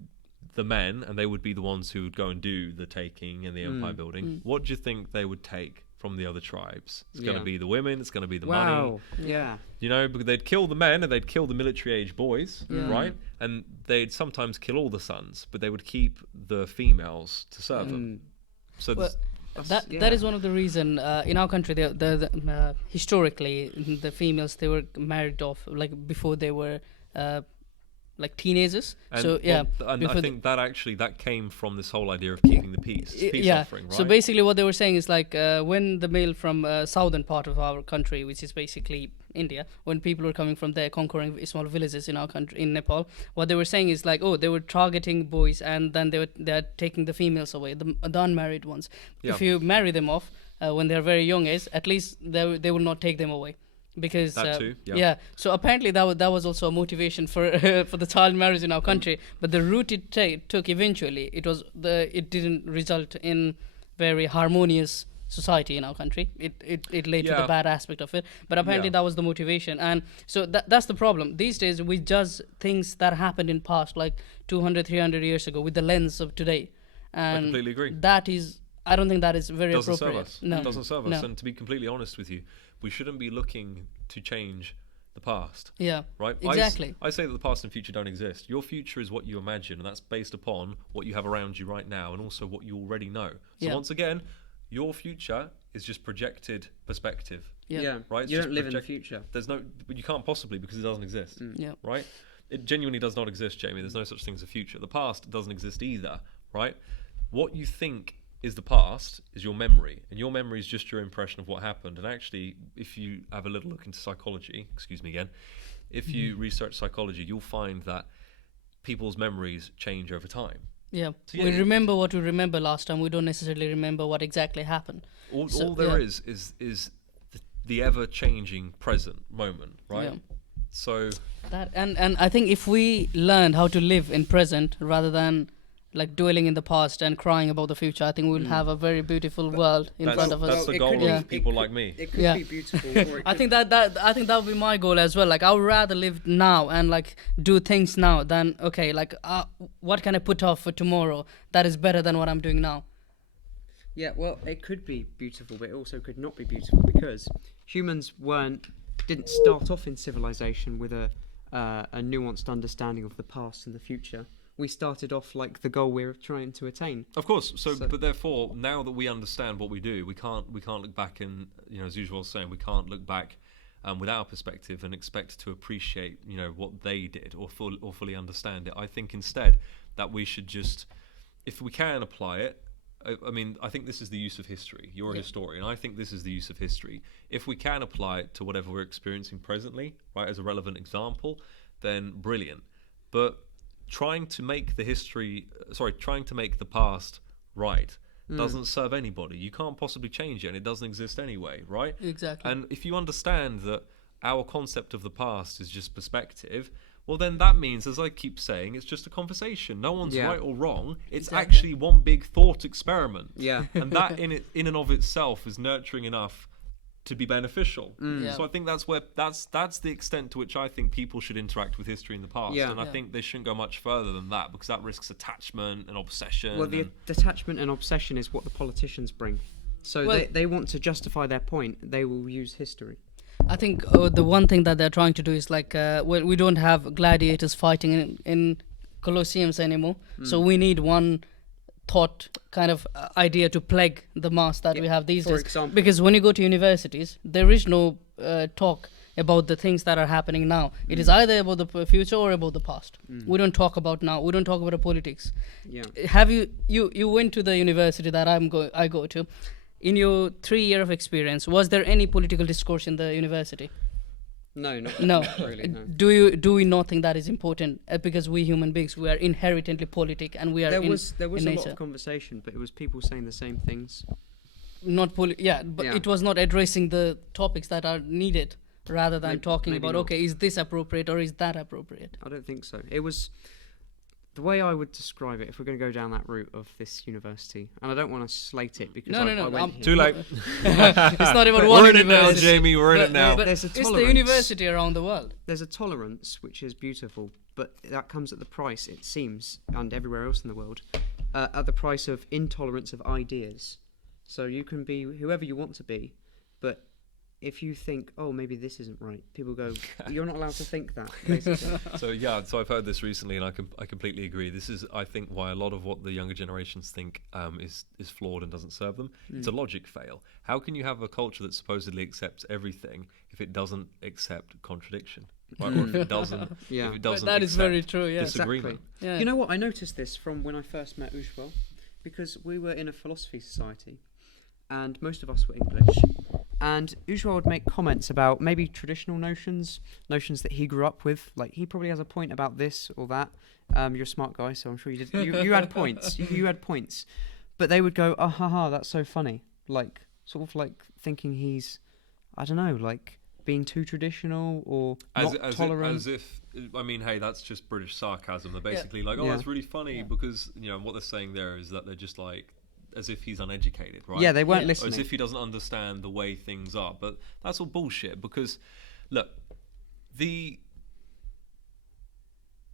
the men, and they would be the ones who would go and do the taking and the empire building, what do you think they would take from the other tribes? It's going to be the women, it's going to be the money. Yeah. Because they'd kill the men and they'd kill the military age boys, right? And they'd sometimes kill all the sons, but they would keep the females to serve them. So that is one of the reason in our country historically the females, they were married off like before they were like teenagers. And, So yeah, and I before think that came from this whole idea of keeping the peace, peace yeah. offering, right? So basically, what they were saying is like when the male from southern part of our country, which is basically India, when people were coming from there conquering small villages in our country, in Nepal, what they were saying is like, oh, they were targeting boys, and then they're taking the females away, the unmarried ones. Yeah. If you marry them off when they're very young age, at least they will not take them away. Because That too, yeah. yeah, so apparently that was also a motivation for for the child marriage in our country. But the route it took eventually, it didn't result in very harmonious society in our country. It led to the bad aspect of it. But apparently that was the motivation, and so that's the problem. These days we judge things that happened in past, like 200, 300 years ago, with the lens of today. And I completely agree. That is, I don't think that is very Doesn't appropriate. serve us. No, It doesn't serve us. No. And to be completely honest with you, we shouldn't be looking to change the past. Yeah. Right? Exactly. I say that the past and future don't exist. Your future is what you imagine, and that's based upon what you have around you right now, and also what you already know. So Yeah. once again, your future is just projected perspective. Yeah. Right? It's You just don't live in the future. You can't possibly, because it doesn't exist. Yeah. Right? It genuinely does not exist, Jamie. There's no such thing as a future. The past doesn't exist either, right? What you think is the past is your memory, and your memory is just your impression of what happened. And actually, if you have a little look into psychology, excuse me again, if you research psychology, you'll find that people's memories change over time. Yeah. So, yeah, We remember what we remember last time. We don't necessarily remember what exactly happened. All there is the ever-changing present moment, right? Yeah. So That and I think if we learned how to live in present rather than like dwelling in the past and crying about the future, I think we'll have a very beautiful world in front of us. that's the It goal could of be- people like me. It could Yeah. be beautiful. Or it I could think that would be my goal as well. Like I would rather live now and like do things now than what can I put off for tomorrow that is better than what I'm doing now. Yeah, well, it could be beautiful, but it also could not be beautiful because humans didn't start off in civilization with a nuanced understanding of the past and the future. We started off like the goal we're trying to attain. Of course. But therefore, now that we understand what we do, we can't look back and, as usual, saying we can't look back with our perspective and expect to appreciate, what they did or fully understand it. I think instead that we should just, if we can apply it. I think this is the use of history. You're a historian. I think this is the use of history. If we can apply it to whatever we're experiencing presently, right, as a relevant example, then brilliant. But trying to make the past right doesn't serve anybody. You can't possibly change it, and it doesn't exist anyway, right? Exactly. And if you understand that our concept of the past is just perspective, well, then that means, as I keep saying, it's just a conversation. No one's right or wrong. It's actually one big thought experiment. Yeah. And that in and of itself is nurturing enough to be beneficial. Yeah. So I think that's the extent to which I think people should interact with history in the past. Yeah. And I think they shouldn't go much further than that, because that risks attachment and obsession. Well, the detachment and obsession is what the politicians bring. So they want to justify their point. They will use history. I think the one thing that they're trying to do is like we don't have gladiators fighting in colosseums anymore. So we need one thought kind of idea to plague the mass that we have these days. Example. Because when you go to universities, there is no talk about the things that are happening now. It is either about the future or about the past. We don't talk about now. We don't talk about the politics. Yeah. Have you went to the university that I go to? In your 3 year of experience, was there any political discourse in the university? No, not No. not really. No. Do we not think that is important? Because we human beings, we are inherently politic, and we are There was in a lot nature. of conversation, but it was people saying the same things. Not but Yeah. it was not addressing the topics that are needed, rather than Maybe- talking maybe about not. okay, is this appropriate or is that appropriate? I don't think so. It was the way I would describe it. If we're going to go down that route of this university, and I don't want to slate it because No, I no, went I'm here. Too late. It's not even one We're in it now, university. Jamie. We're in it But- now. But There's a it's the tolerance. university around the world. There's a tolerance which is beautiful, but that comes at the price, it seems, and everywhere else in the world, at the price of intolerance of ideas. So you can be whoever you want to be, but if you think, oh, maybe this isn't right, people go, you're not allowed to think that, basically. So I've heard this recently, and I completely agree. This is, I think, why a lot of what the younger generations think is flawed and doesn't serve them. It's a logic fail. How can you have a culture that supposedly accepts everything if it doesn't accept contradiction? right? Or if it doesn't, Yeah. if it doesn't That is very accept true, yeah. disagreement. Yeah. You know what? I noticed this from when I first met Ujjwal, because we were in a philosophy society, and most of us were English. And Ujjwal would make comments about maybe traditional notions that he grew up with. Like, he probably has a point about this or that. You're a smart guy, so I'm sure you did. You had points. You had points. But they would go, oh, haha, that's so funny. Like, sort of like thinking he's, I don't know, like being too traditional or not tolerant. As if, I mean, hey, that's just British sarcasm. They're basically like, oh, Yeah. that's really funny because, you know, what they're saying there is that they're just like, as if he's uneducated, right? Yeah, they weren't Yeah. Or listening. as if he doesn't understand the way things are. But that's all bullshit because, look, the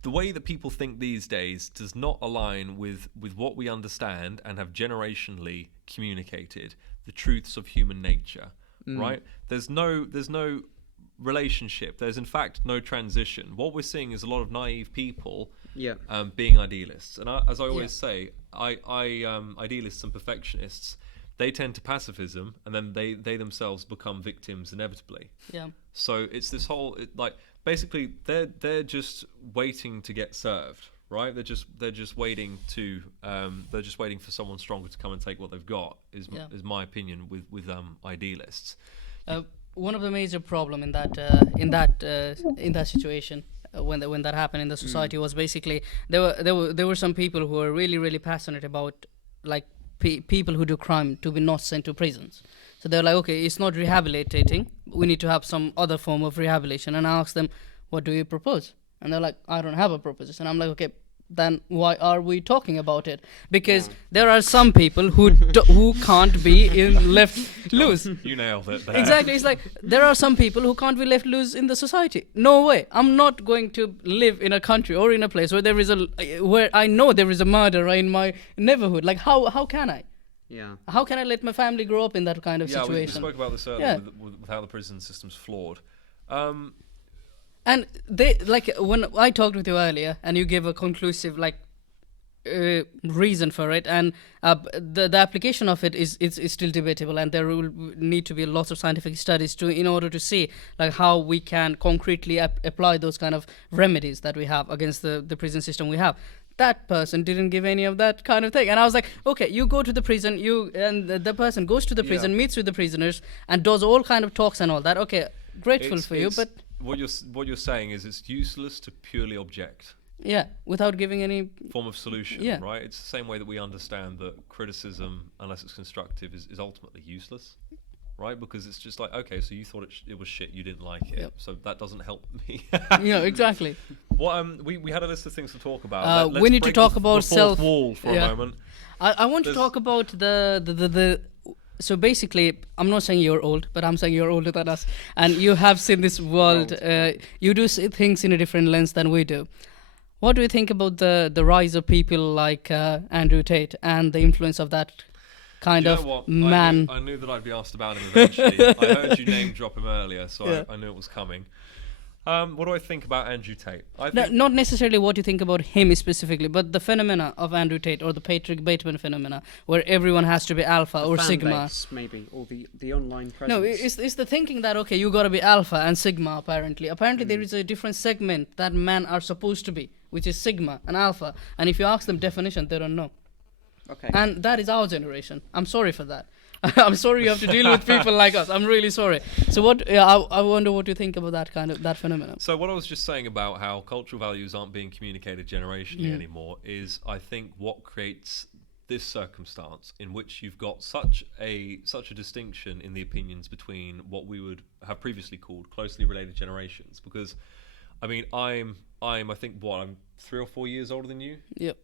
way that people think these days does not align with what we understand and have generationally communicated, the truths of human nature, right? There's no relationship. There's in fact no transition. What we're seeing is a lot of naive people Yeah. being idealists. And as I always say, idealists and perfectionists, they tend to pacifism, and then they themselves become victims inevitably. Yeah. So it's this whole basically they're just waiting to get served, right? They're just waiting to they're just waiting for someone stronger to come and take what they've got. Is my opinion with idealists. One of the major problem in that situation when that happened in the society was basically there were some people who were really passionate about like people who do crime to be not sent to prisons. So they're like, okay, it's not rehabilitating. We need to have some other form of rehabilitation. And I asked them, what do you propose? And they're like, I don't have a proposition. I'm like, okay, then why are we talking about it? Because there are some people who can't be left loose. You nailed it there. Exactly. It's like there are some people who can't be left loose in the society. No way. I'm not going to live in a country or in a place where I know there is a murderer in my neighborhood. Like how can I? Yeah. How can I let my family grow up in that kind of Yeah, we situation? spoke about this earlier with how the prison system's flawed. And they like when I talked with you earlier, and you gave a conclusive reason for it, and the application of it is still debatable, and there will need to be lots of scientific studies in order to see like how we can concretely apply those kind of remedies that we have against the prison system we have. That person didn't give any of that kind of thing, and I was like, okay, you go to the prison, the person goes to the prison, meets with the prisoners, and does all kind of talks and all that. Okay, grateful for you, but what you're saying is it's useless to purely object. Yeah, without giving any form of solution, Yeah. right? It's the same way that we understand that criticism, unless it's constructive, is ultimately useless, right? Because it's just like, okay, so you thought it was shit, you didn't like it, Yep. so that doesn't help me. Yeah, exactly. What we had a list of things to talk about. Let's we need to break talk the about fourth self- wall for yeah. a moment. I want to There's- talk about the so basically, I'm not saying you're old, but I'm saying you're older than us, and you have seen this world. You do see things in a different lens than we do. What do you think about the rise of people like Andrew Tate and the influence of that kind Do you of know what? man? I knew that I'd be asked about him eventually. I heard you name drop him earlier, so Yeah. I knew it was coming. What do I think about Andrew Tate? I No, think not necessarily what you think about him specifically, but the phenomena of Andrew Tate or the Patrick Bateman phenomena, where everyone has to be alpha The or fan sigma. base, maybe, or the online presence. No, it's the thinking that, okay, you gotta be alpha and sigma, apparently. Apparently, there is a different segment that men are supposed to be, which is sigma and alpha. And if you ask them definition, they don't know. Okay. And that is our generation. I'm sorry for that. I'm sorry you have to deal with people like us. I'm really sorry. So I wonder what you think about that phenomenon. So what I was just saying about how cultural values aren't being communicated generationally anymore is, I think, what creates this circumstance in which you've got such a distinction in the opinions between what we would have previously called closely related generations. Because, I mean, I'm I think I'm 3 or 4 years older than you. Yep.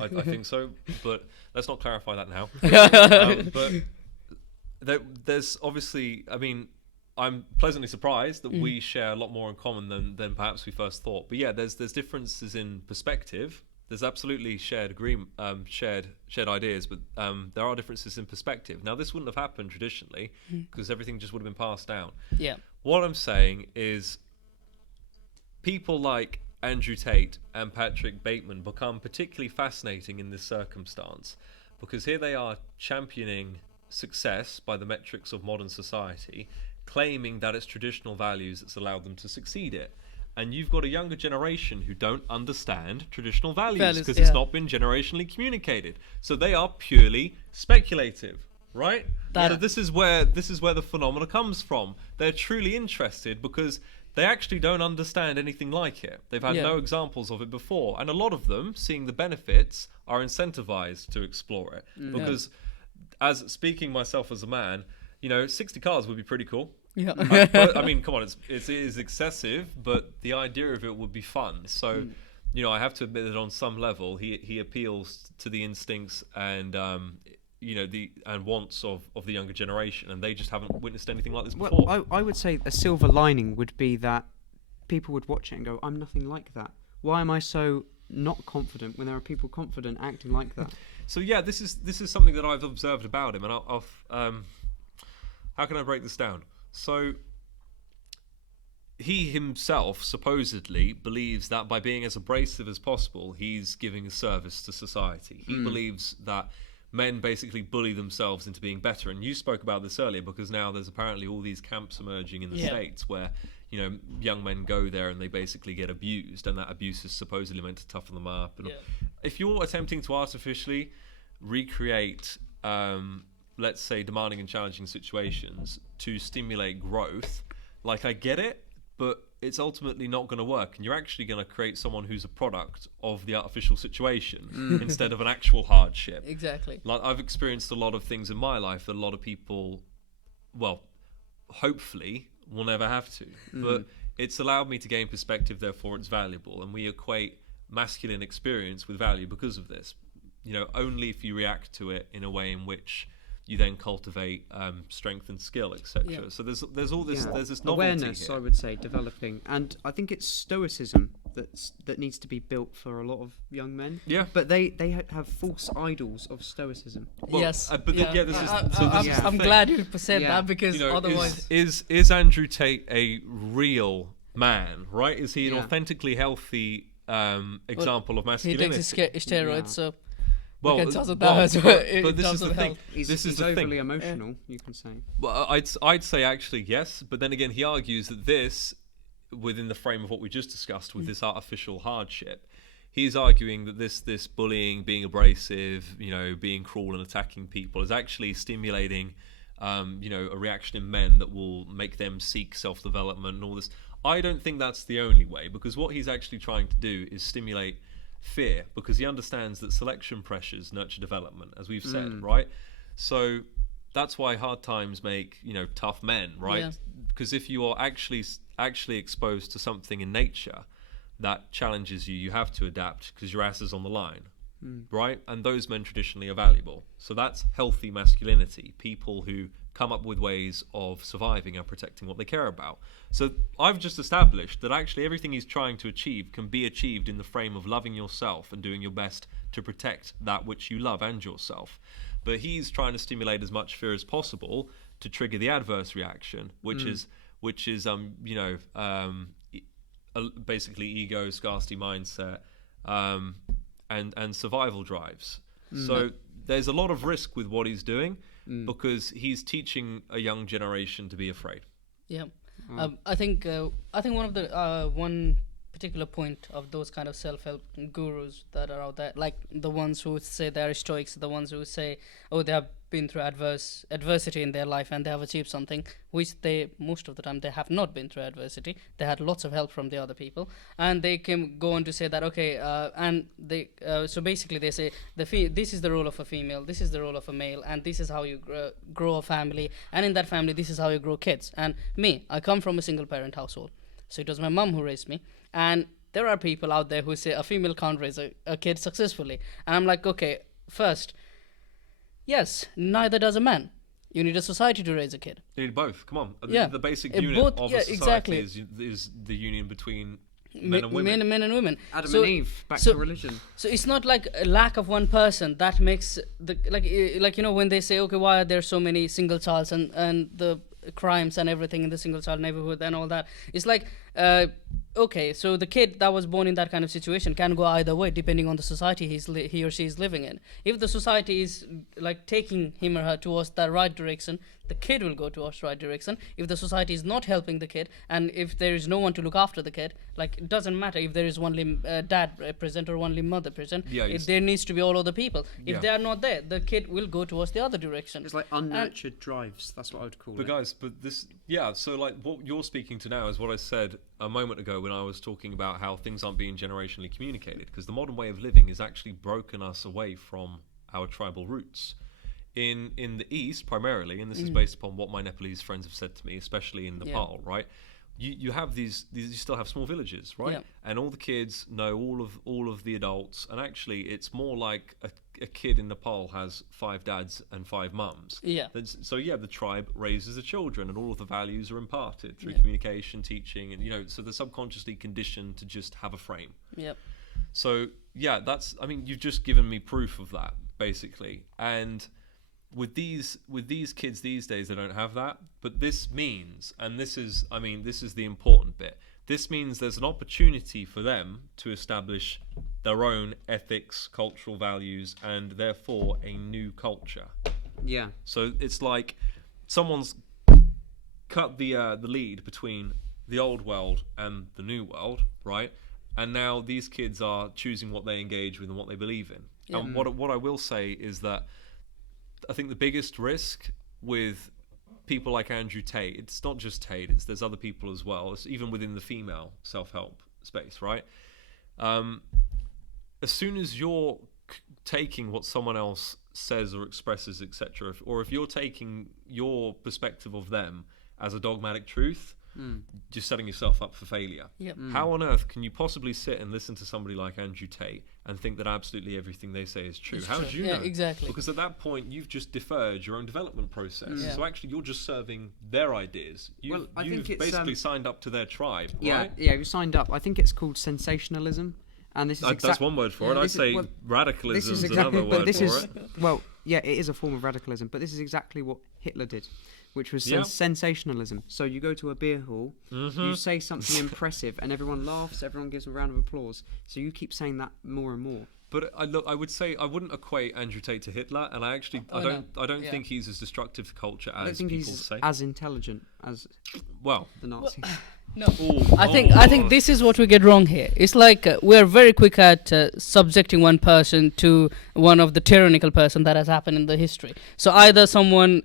I think so, but let's not clarify that now. But there's obviously, I mean, I'm pleasantly surprised that we share a lot more in common than perhaps we first thought. But yeah, there's differences in perspective. There's absolutely shared agreement, shared ideas, but there are differences in perspective. Now, this wouldn't have happened traditionally because everything just would have been passed down. Yeah. What I'm saying is, people like Andrew Tate and Patrick Bateman become particularly fascinating in this circumstance because here they are championing success by the metrics of modern society, claiming that it's traditional values that's allowed them to succeed it. and you've got a younger generation who don't understand traditional values because yeah. it's not been generationally communicated. So they are purely speculative, right? So this is where the phenomena comes from. They're truly interested because they actually don't understand anything like it. They've had no examples of it before, and a lot of them, seeing the benefits, are incentivized to explore it. Because, as speaking myself as a man, 60 cars would be pretty cool. Yeah. I mean, come on, it is excessive, but the idea of it would be fun. So, I have to admit that on some level, he appeals to the instincts and and wants of the younger generation, and they just haven't witnessed anything like this before. Well, I would say a silver lining would be that people would watch it and go, "I'm nothing like that. Why am I so not confident when there are people confident acting like that?" So yeah, this is something that I've observed about him, and how can I break this down? So he himself supposedly believes that by being as abrasive as possible, he's giving a service to society. He believes that men basically bully themselves into being better. And you spoke about this earlier, because now there's apparently all these camps emerging in the States where, young men go there and they basically get abused, and that abuse is supposedly meant to toughen them up. And if you're attempting to artificially recreate let's say, demanding and challenging situations to stimulate growth, like, I get it, but it's ultimately not going to work, and you're actually going to create someone who's a product of the artificial situation instead of an actual hardship. Exactly. Like, I've experienced a lot of things in my life that a lot of people, well, hopefully will never have to, but it's allowed me to gain perspective, therefore it's valuable, and we equate masculine experience with value because of this. Only if you react to it in a way in which you then cultivate strength and skill, etc. So there's all this there's this novelty awareness here. I would say, developing, and I think it's stoicism that needs to be built for a lot of young men. Yeah, but they have false idols of stoicism. Well, yes, I'm glad you said that, because otherwise, is Andrew Tate a real man? Right? Is he an authentically healthy example of masculinity? He takes steroids, so. Well, but this is the thing. He's overly emotional, you can say. Well, I'd say actually yes, but then again, he argues that this, within the frame of what we just discussed with this artificial hardship, he's arguing that this bullying, being abrasive, being cruel and attacking people, is actually stimulating, a reaction in men that will make them seek self-development and all this. I don't think that's the only way, because what he's actually trying to do is stimulate fear, because he understands that selection pressures nurture development, as we've said, right? So that's why hard times make tough men, right? Because if you are actually exposed to something in nature that challenges you, you have to adapt because your ass is on the line, right? And those men traditionally are valuable. So that's healthy masculinity, people who come up with ways of surviving and protecting what they care about. So I've just established that actually everything he's trying to achieve can be achieved in the frame of loving yourself and doing your best to protect that which you love and yourself. But he's trying to stimulate as much fear as possible to trigger the adverse reaction, which is basically ego, scarcity mindset, and survival drives. So there's a lot of risk with what he's doing, because he's teaching a young generation to be afraid. Yeah, I think one of the one particular point of those kind of self-help gurus that are out there, like the ones who say they're stoics, the ones who say, oh, they have been through adversity in their life and they have achieved something, which they, most of the time, they have not been through adversity. They had lots of help from the other people, and they can go on to say that, okay, and they so basically they say this is the role of a female, this is the role of a male, and this is how you grow a family, and in that family this is how you grow kids. And me, I come from a single parent household, so it was my mom who raised me. And there are people out there who say a female can't raise a kid successfully. And I'm like, okay, first, yes, neither does a man. You need a society to raise a kid. You need both. Come on. Yeah. The basic unit of a society is the union between men and women. Men and women. Adam and Eve, back to religion. So it's not like a lack of one person that makes the like when they say, okay, why are there so many single childs and the crimes and everything in the single child neighborhood and all that? It's like, okay, so the kid that was born in that kind of situation can go either way depending on the society he or she is living in. If the society is like taking him or her towards the right direction, the kid will go towards the right direction. If the society is not helping the kid, and if there is no one to look after the kid, like it doesn't matter if there is only dad present or only mother present. There needs to be all other people. If they are not there, the kid will go towards the other direction. It's like unnurtured drives. That's what I would call it. But guys, so like what you're speaking to now is what I said a moment ago when I was talking about how things aren't being generationally communicated, because the modern way of living has actually broken us away from our tribal roots. In the East, primarily, and this is based upon what my Nepalese friends have said to me, especially in Nepal, right? You have these you still have small villages, right? And all the kids know all of the adults, and actually it's more like a kid in Nepal has 5 dads and 5 mums. So the tribe raises the children, and all of the values are imparted through communication, teaching, and so they're subconsciously conditioned to just have a frame. So you've just given me proof of that, basically. And with these kids these days, they don't have that. But this means, and this is the important bit, this means there's an opportunity for them to establish their own ethics, cultural values, and therefore a new culture. So it's like someone's cut the lead between the old world and the new world, right? And now these kids are choosing what they engage with and what they believe in. And what I will say is that I think the biggest risk with people like Andrew Tate, it's not just Tate, there's other people as well, it's even within the female self-help space, right? As soon as you're taking what someone else says or expresses, etc., or if you're taking your perspective of them as a dogmatic truth, just setting yourself up for failure. How on earth can you possibly sit and listen to somebody like Andrew Tate and think that absolutely everything they say is true? How do you know? Exactly. Because at that point you've just deferred your own development process. So actually you're just serving their ideas. You've basically signed up to their tribe, right? You signed up. I think it's called sensationalism. And this is that's one word for it. I'd say radicalism is another word for it. Well, it is a form of radicalism, but this is exactly what Hitler did, which was sensationalism. So you go to a beer hall, you say something impressive, and everyone laughs, everyone gives a round of applause. So you keep saying that more and more. But I would say I wouldn't equate Andrew Tate to Hitler, and I don't think he's as destructive to culture as people say. As intelligent as the Nazis. No, I think this is what we get wrong here. It's like we're very quick at subjecting one person to one of the tyrannical person that has happened in the history. So either if someone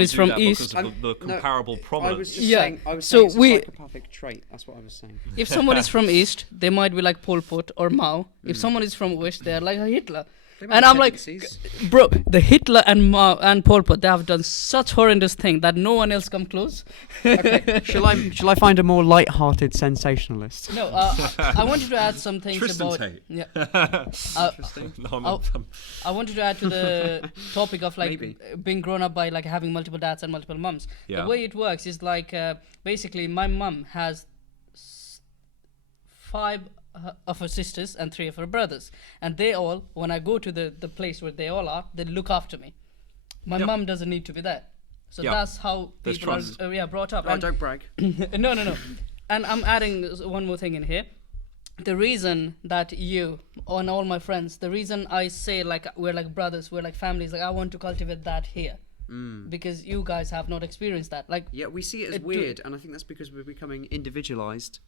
is from East, because of the comparable prominence. I was just saying it's a psychopathic trait. That's what I was saying. If someone is from East, they might be like Pol Pot or Mao. If someone is from West, they are like Hitler. And I'm like, bro, the Hitler and Mao and Pol Pot, they have done such horrendous thing that no one else come close. Okay, shall I find a more light-hearted sensationalist? No, I wanted to add some things Tristan about. Tate. Interesting. I wanted to add to the topic of being grown up by like having multiple dads and multiple mums. The way it works is like basically my mum has 5 of her sisters and 3 of her brothers, and they all, when I go to the place where they all are, they look after me. My mum doesn't need to be there, so that's how people are brought up. Oh, don't brag. No. And I'm adding one more thing in here. The reason that you and all my friends, the reason I say like we're like brothers, we're like families, like I want to cultivate that here. Because you guys have not experienced that. Like we see it as weird, and I think that's because we're becoming individualized,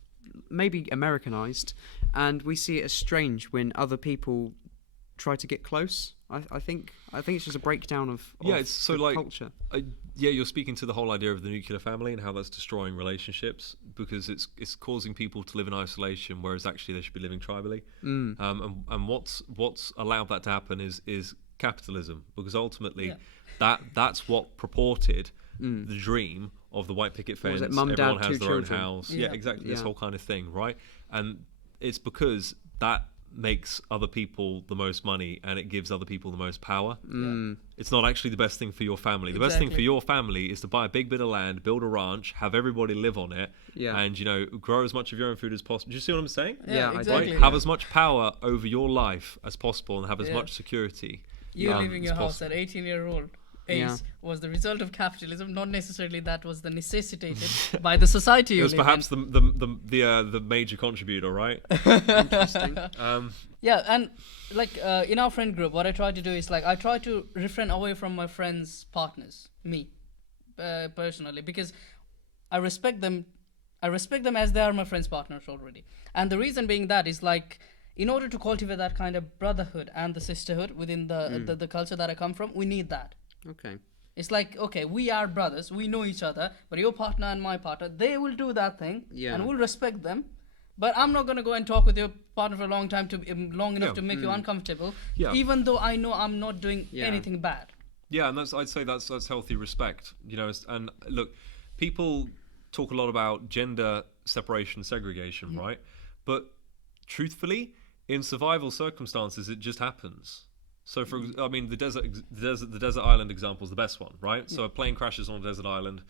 maybe Americanized, and we see it as strange when other people try to get close. I think it's just a breakdown of it's so like culture. You're speaking to the whole idea of the nuclear family and how that's destroying relationships because it's causing people to live in isolation, whereas actually they should be living tribally. And what's allowed that to happen is capitalism, because ultimately that's what purported the dream of the white picket fence. Mum, everyone dad, has their children. own house. Exactly. This whole kind of thing, right? And it's because that makes other people the most money and it gives other people the most power. It's not actually the best thing for your family. The best thing for your family is to buy a big bit of land, build a ranch, have everybody live on it, and grow as much of your own food as possible. Do you see what I'm saying? Exactly. Right? Have as much power over your life as possible and have as much security. You leaving your house at 18-year-old age was the result of capitalism, not necessarily that was the necessitated by the society you live in. It was perhaps the major contributor, right? Interesting. And like in our friend group, what I try to do is like I try to refrain away from my friends' partners, me. personally, because I respect them. I respect them as they are my friends' partners already. And the reason being that is like, in order to cultivate that kind of brotherhood and the sisterhood within the culture that I come from, we need that. Okay. It's like, okay, we are brothers, we know each other, but your partner and my partner, they will do that thing, and we'll respect them. But I'm not going to go and talk with your partner for a long time, long enough to make you uncomfortable, even though I know I'm not doing anything bad. Yeah, and I'd say that's healthy respect. You know, and look, people talk a lot about gender separation, segregation, right? But truthfully, in survival circumstances, it just happens. So, the desert island example is the best one, right? So a plane crashes on a desert island.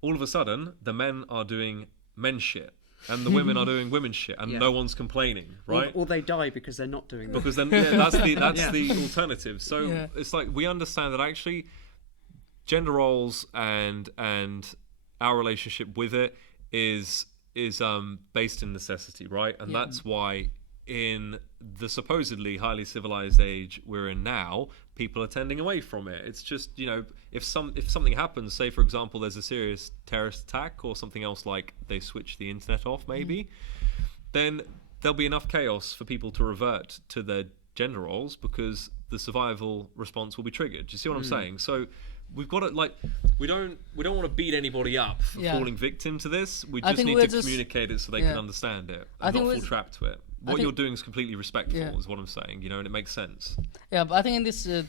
All of a sudden, the men are doing men shit, and the women are doing women shit, and no one's complaining, right? Or they die because they're not doing that. Because then that's the alternative. So it's like we understand that actually gender roles and our relationship with it is based in necessity, right? And that's why in the supposedly highly civilized age we're in now, people are tending away from it. It's just, you know, if something happens, say for example there's a serious terrorist attack or something else, like they switch the internet off maybe, then there'll be enough chaos for people to revert to their gender roles because the survival response will be triggered. Do you see what I'm saying? So we've got to, like, we don't want to beat anybody up for falling victim to this. We just need to communicate it so they can understand it and not fall trapped to it. What you're doing is completely respectful, is what I'm saying, you know, and it makes sense. Yeah, but I think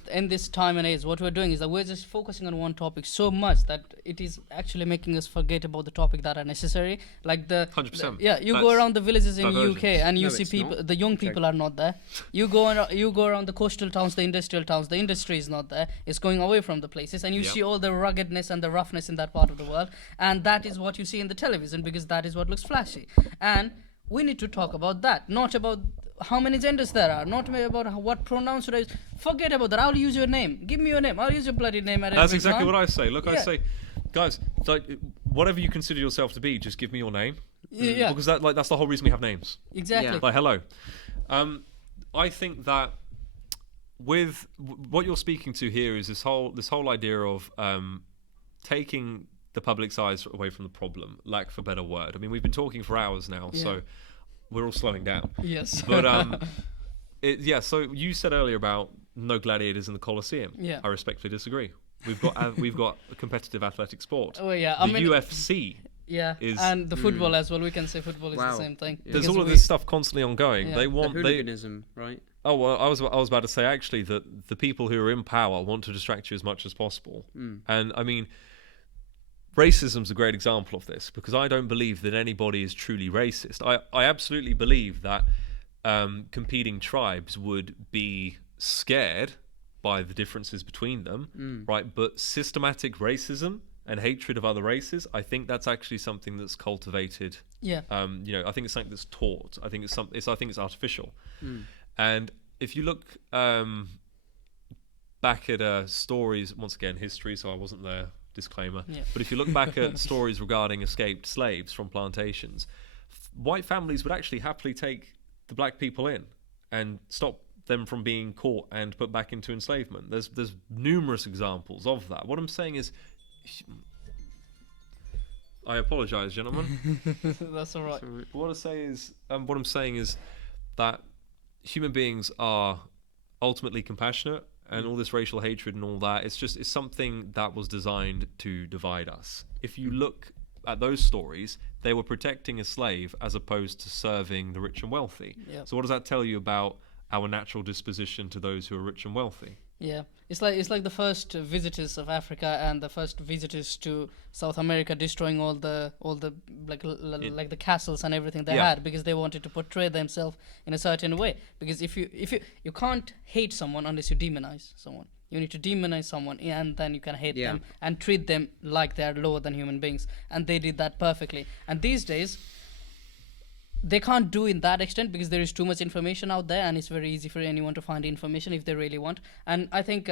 in this time and age, what we're doing is that we're just focusing on one topic so much that it is actually making us forget about the topic that are necessary. Like 100%. You go around the villages in UK and you see people, the young people are not there. You go around the coastal towns, the industrial towns, the industry is not there. It's going away from the places, and you see all the ruggedness and the roughness in that part of the world, and that is what you see in the television because that is what looks flashy. And we need to talk about that, not about how many genders there are, not about what pronouns should I use. Forget about that. I'll use your name. Give me your name. I'll use your bloody name. That's exactly what I say. Look, I say, guys, like, whatever you consider yourself to be, just give me your name. Yeah. Because that's the whole reason we have names. Exactly. Like, hello. I think that with what you're speaking to here is this whole idea of taking the public's eyes away from the problem, lack for a better word. I mean, we've been talking for hours now, so we're all slowing down. Yes. But so you said earlier about no gladiators in the Colosseum. Yeah. I respectfully disagree. We've got a competitive athletic sport. Oh yeah, I mean, UFC. Yeah, and the football as well. We can say football is the same thing. Yeah. There's all of this stuff constantly ongoing. Yeah. They want the hooliganism, right? Oh well, I was about to say actually that the people who are in power want to distract you as much as possible. And I mean, racism's a great example of this because I don't believe that anybody is truly racist. I absolutely believe that competing tribes would be scared by the differences between them, right? But systematic racism and hatred of other races, I think that's actually something that's cultivated. Yeah. You know, I think it's something that's taught. I think it's artificial. And if you look back at stories, once again, history, so I wasn't there, disclaimer. Yeah. But if you look back at stories regarding escaped slaves from plantations, white families would actually happily take the black people in and stop them from being caught and put back into enslavement. There's numerous examples of that. What I'm saying is, I apologize, gentlemen. That's all right. What I'm saying is that human beings are ultimately compassionate, and all this racial hatred and all that, it's something that was designed to divide us. If you look at those stories, they were protecting a slave as opposed to serving the rich and wealthy. Yep. So what does that tell you about our natural disposition to those who are rich and wealthy? Yeah, it's like the first visitors of Africa and the first visitors to South America destroying all the like the castles and everything they had because they wanted to portray themselves in a certain way. Because if you can't hate someone unless you demonize someone. You need to demonize someone and then you can hate them and treat them like they are lower than human beings. And they did that perfectly. And these days, they can't do in that extent because there is too much information out there and it's very easy for anyone to find information if they really want. And I think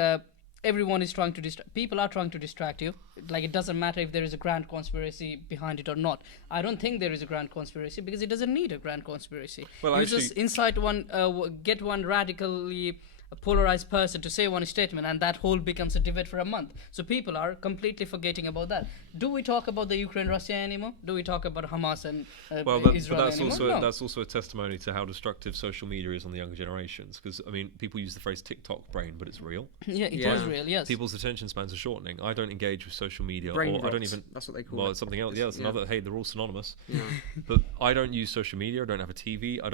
everyone is trying to people are trying to distract you. Like, it doesn't matter if there is a grand conspiracy behind it or not. I don't think there is a grand conspiracy because it doesn't need a grand conspiracy. Well, you just incite one, get one radically a polarized person to say one statement, and that whole becomes a debate for a month. So people are completely forgetting about that. Do we talk about the Ukraine-Russia anymore? Do we talk about Hamas and Israel anymore? That's also a testimony to how destructive social media is on the younger generations. Because I mean, people use the phrase TikTok brain, but it's real. Yeah, it is real. Yes. People's attention spans are shortening. I don't engage with social media, brain or rot. I don't even. That's what they call it. Well, it's something else. Yeah, that's another. Hey, they're all synonymous. Yeah. But I don't use social media. I don't have a TV. I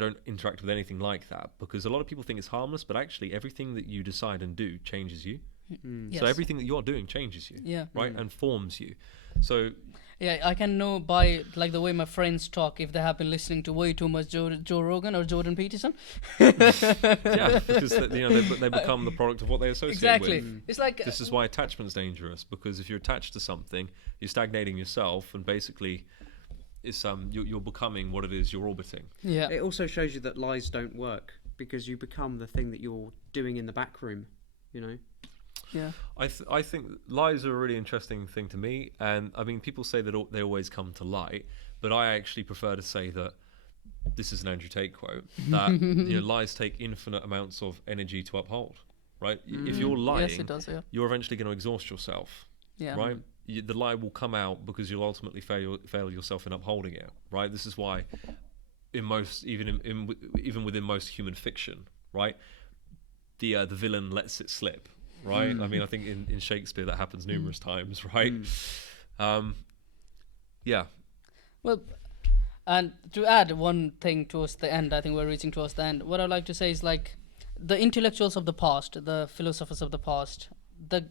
don't interact with anything like that, because a lot of people think it's harmless, but actually everything that you decide and do changes you. Yes. So everything that you're doing changes you. Yeah. Right, and forms you. So yeah, I can know by like the way my friends talk if they have been listening to way too much Joe Rogan or Jordan Peterson. yeah, because they become the product of what they associate exactly. with. It's like This is why attachment's dangerous, because if you're attached to something, you're stagnating yourself, and basically it's you're becoming what it is you're orbiting. Yeah. It also shows you that lies don't work, because you become the thing that you're doing in the back room, you know. Yeah. I think lies are a really interesting thing to me, and I mean, people say that they always come to light, but I actually prefer to say that this is an Andrew Tate quote, that lies take infinite amounts of energy to uphold. Right? If you're lying, yes, it does, yeah. you're eventually going to exhaust yourself. Yeah. Right? The lie will come out because you'll ultimately fail yourself in upholding it. Right? This is why, in most, even within most human fiction, right, the villain lets it slip. Right? I mean, I think in Shakespeare that happens numerous times. Right? Yeah. Well, and to add one thing towards the end, I think we're reaching towards the end. What I'd like to say is, like, the intellectuals of the past, the philosophers of the past,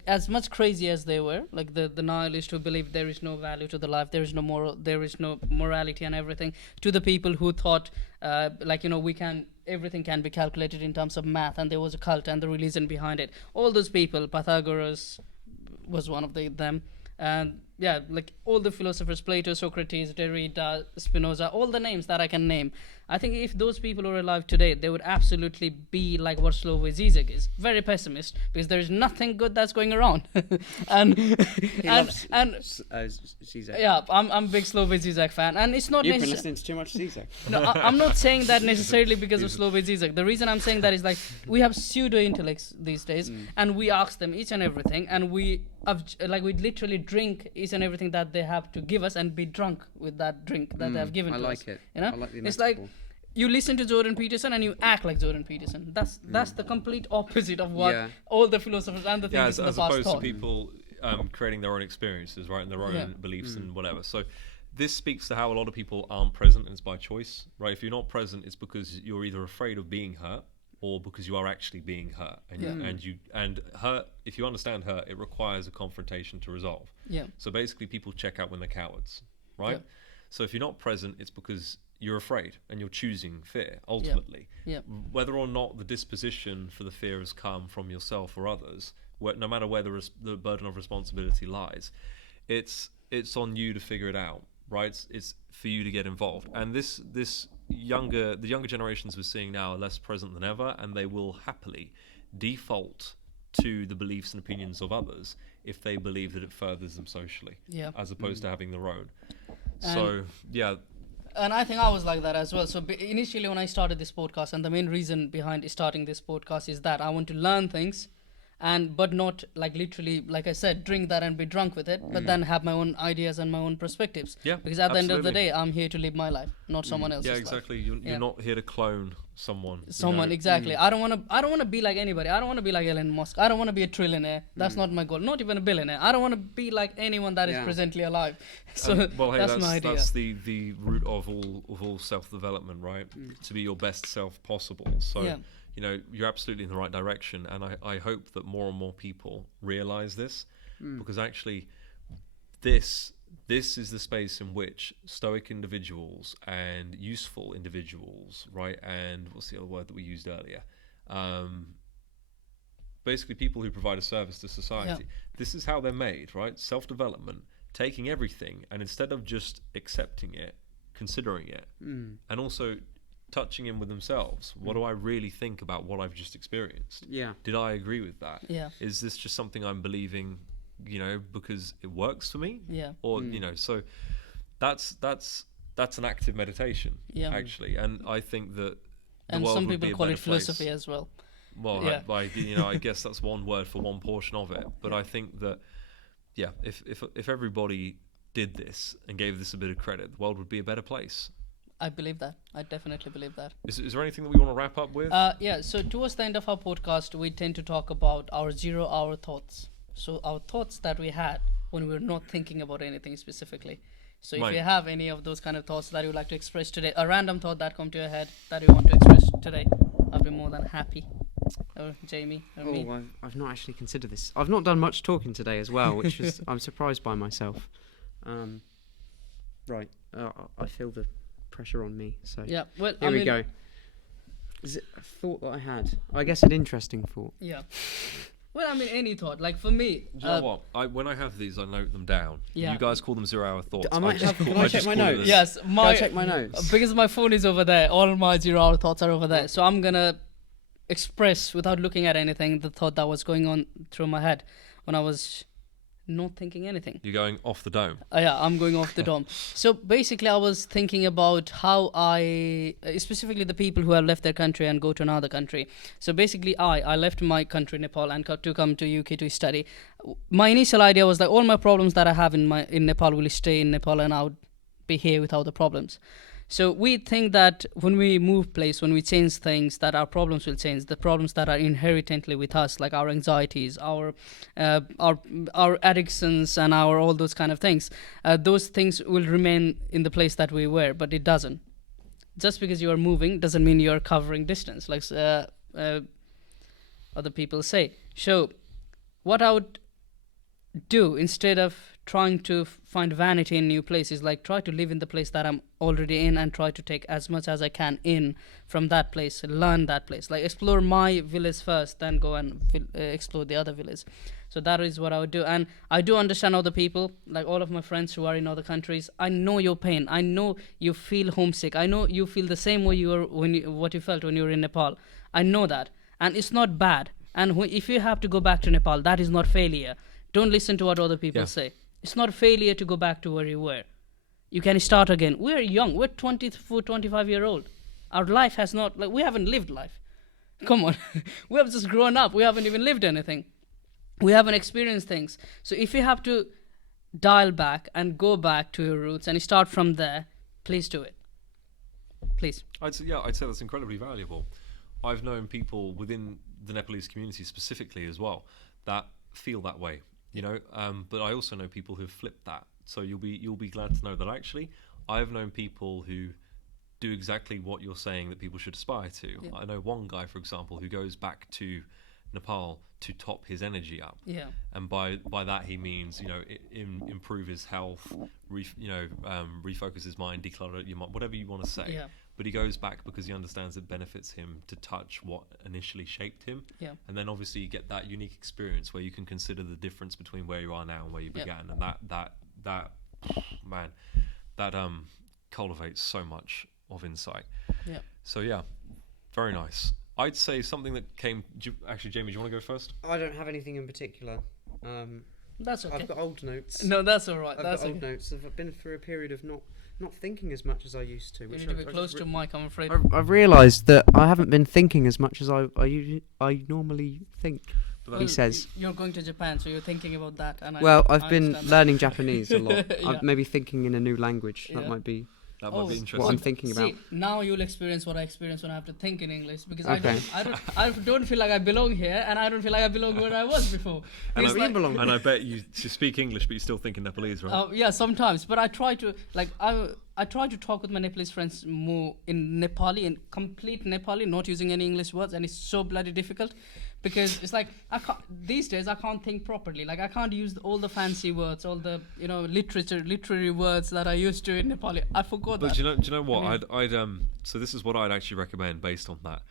as much crazy as they were, like the nihilists who believed there is no value to the life, there is no moral, there is no morality and everything, to the people who thought, everything can be calculated in terms of math, and there was a cult and the religion behind it. All those people, Pythagoras was one of them, and yeah, like all the philosophers, Plato, Socrates, Derrida, Spinoza, all the names that I can name. I think if those people were alive today, they would absolutely be like what Slavoj Žižek is. Very pessimist, because there is nothing good that's going around. and Žižek. Yeah, I'm a big Slavoj Žižek fan, and it's not. You've been listening to too much Žižek. No, I'm not saying that necessarily because of Slavoj Žižek. The reason I'm saying that is, like, we have pseudo intellects these days, and we ask them each and everything, and we literally drink each and everything that they have to give us and be drunk with that drink that they have given to us. I like it. You know, I like the it's metaphor. like you listen to Jordan Peterson and you act like Jordan Peterson. That's the complete opposite of what all the philosophers and the thinkers in the as past opposed thought. to people creating their own experiences, right, and their own beliefs and whatever. So this speaks to how a lot of people aren't present, and it's by choice, right? If you're not present, it's because you're either afraid of being hurt, or because you are actually being hurt, and hurt. If you understand hurt, it requires a confrontation to resolve. Yeah. So basically, people check out when they're cowards, right? Yeah. So if you're not present, it's because you're afraid and you're choosing fear. Ultimately, whether or not the disposition for the fear has come from yourself or others, no matter where the burden of responsibility lies, it's on you to figure it out, right? It's for you to get involved, and the younger generations we're seeing now are less present than ever, and they will happily default to the beliefs and opinions of others if they believe that it furthers them socially, as opposed to having their own. And I think I was like that as well. So initially when I started this podcast, and the main reason behind starting this podcast is that I want to learn things, but not like literally, like I said, drink that and be drunk with it, but then have my own ideas and my own perspectives. Yeah, because at the end of the day, I'm here to live my life, not someone else's life. Yeah, exactly. You're not here to clone someone. Exactly. I don't want to be like anybody. I don't want to be like Elon Musk. I don't want to be a trillionaire. That's not my goal. Not even a billionaire. I don't want to be like anyone that is presently alive. So that's my idea. That's the root of all self-development, right? To be your best self possible. So you're absolutely in the right direction, and I hope that more and more people realize this, because actually this is the space in which stoic individuals and useful individuals, right, and what's the other word that we used earlier, basically people who provide a service to society, this is how they're made, right? Self-development, taking everything, and instead of just accepting it, considering it, and also touching in with themselves. What do I really think about what I've just experienced? Yeah. Did I agree with that? Yeah. Is this just something I'm believing, because it works for me? Yeah. Or so that's an active meditation, actually. And I think that and some people call it philosophy as well. Well, Yeah. I guess that's one word for one portion of it. But I think that, yeah, if everybody did this and gave this a bit of credit, the world would be a better place. I believe that. I definitely believe that. Is there anything that we want to wrap up with? Yeah, so towards the end of our podcast, we tend to talk about our 0 hour thoughts. So our thoughts that we had when we were not thinking about anything specifically. So if Right. you have any of those kind of thoughts that you would like to express today, a random thought that come to your head that you want to express today, I'll be more than happy. Or Jamie, or me. Oh, I've not actually considered this. I've not done much talking today as well, which is I'm surprised by myself. Right, I feel the pressure on me. So Yeah, well, here we go. Is it a thought that I had? I guess an interesting thought. Yeah. Well, I mean, any thought. Like for me, Do you know what? When I have these, I note them down. Yeah. You guys call them 0 hour thoughts. I might have. Can I I check just my call it notes? as- yes, Can I my check my notes? because my phone is over there. All my 0 hour thoughts are over there. So I'm gonna express without looking at anything the thought that was going on through my head when I was not thinking anything. You're going off the dome. Yeah, I'm going off the dome. So basically, I was thinking about how specifically the people who have left their country and go to another country. So basically, I left my country, Nepal, and to come to UK to study. My initial idea was that all my problems that I have in Nepal will stay in Nepal, and I would be here without the problems. So we think that when we move place, when we change things, that our problems will change. The problems that are inherently with us, like our anxieties, our addictions, and our all those kind of things, those things will remain in the place that we were. But it doesn't. Just because you are moving doesn't mean you are covering distance, like other people say. So what I would do instead of trying to find vanity in new places, like try to live in the place that I'm already in and try to take as much as I can in from that place, learn that place, like explore my village first, then go and explore the other village. So that is what I would do. And I do understand other people, like all of my friends who are in other countries. I know your pain. I know you feel homesick. I know you feel the same way you were what you felt when you were in Nepal. I know that, and it's not bad. And if you have to go back to Nepal, that is not failure. Don't listen to what other people say. It's not failure to go back to where you were. You can start again. We're young. We're 24, 25-year-old. Our life has not, we haven't lived life. Come on. We have just grown up. We haven't even lived anything. We haven't experienced things. So if you have to dial back and go back to your roots and start from there, please do it. Please. I'd say that's incredibly valuable. I've known people within the Nepalese community specifically as well that feel that way. But I also know people who've flipped that. So you'll be glad to know that actually I've known people who do exactly what you're saying that people should aspire to. Yeah. I know one guy, for example, who goes back to Nepal to top his energy up. Yeah. And by that he means improve his health, refocus his mind, declutter your mind, whatever you want to say. Yeah. But he goes back because he understands it benefits him to touch what initially shaped him. Yeah. And then obviously you get that unique experience where you can consider the difference between where you are now and where you began. And that cultivates so much of insight. Yeah. So yeah, very nice. I'd say something that came. Actually, Jamie, do you want to go first? I don't have anything in particular. That's okay. I've got old notes. No, that's all right. I've That's got old okay. notes. I've been through a period of not thinking as much as I used to. You need to be close to mic, I'm afraid. I've realised that I haven't been thinking as much as I normally think. He says. You're going to Japan, so you're thinking about that. And I've been understand learning Japanese a lot. Yeah. I'm maybe thinking in a new language. Yeah. That might be That might be interesting. what I'm thinking about. See, now you'll experience what I experience when I have to think in English, because Okay. I don't feel like I belong here, and I don't feel like I belong where I was before. And Because, like, And I bet you speak English, but you still think in Nepalese, right? yeah, sometimes, but I try to I try to talk with my Nepalese friends more in Nepali, in complete Nepali, not using any English words, and it's so bloody difficult, because it's like these days I can't think properly. Like I can't use all the fancy words, all the literary words that I used to in Nepali. I forgot that. But do you know what? I mean- So this is what I'd actually recommend based on that.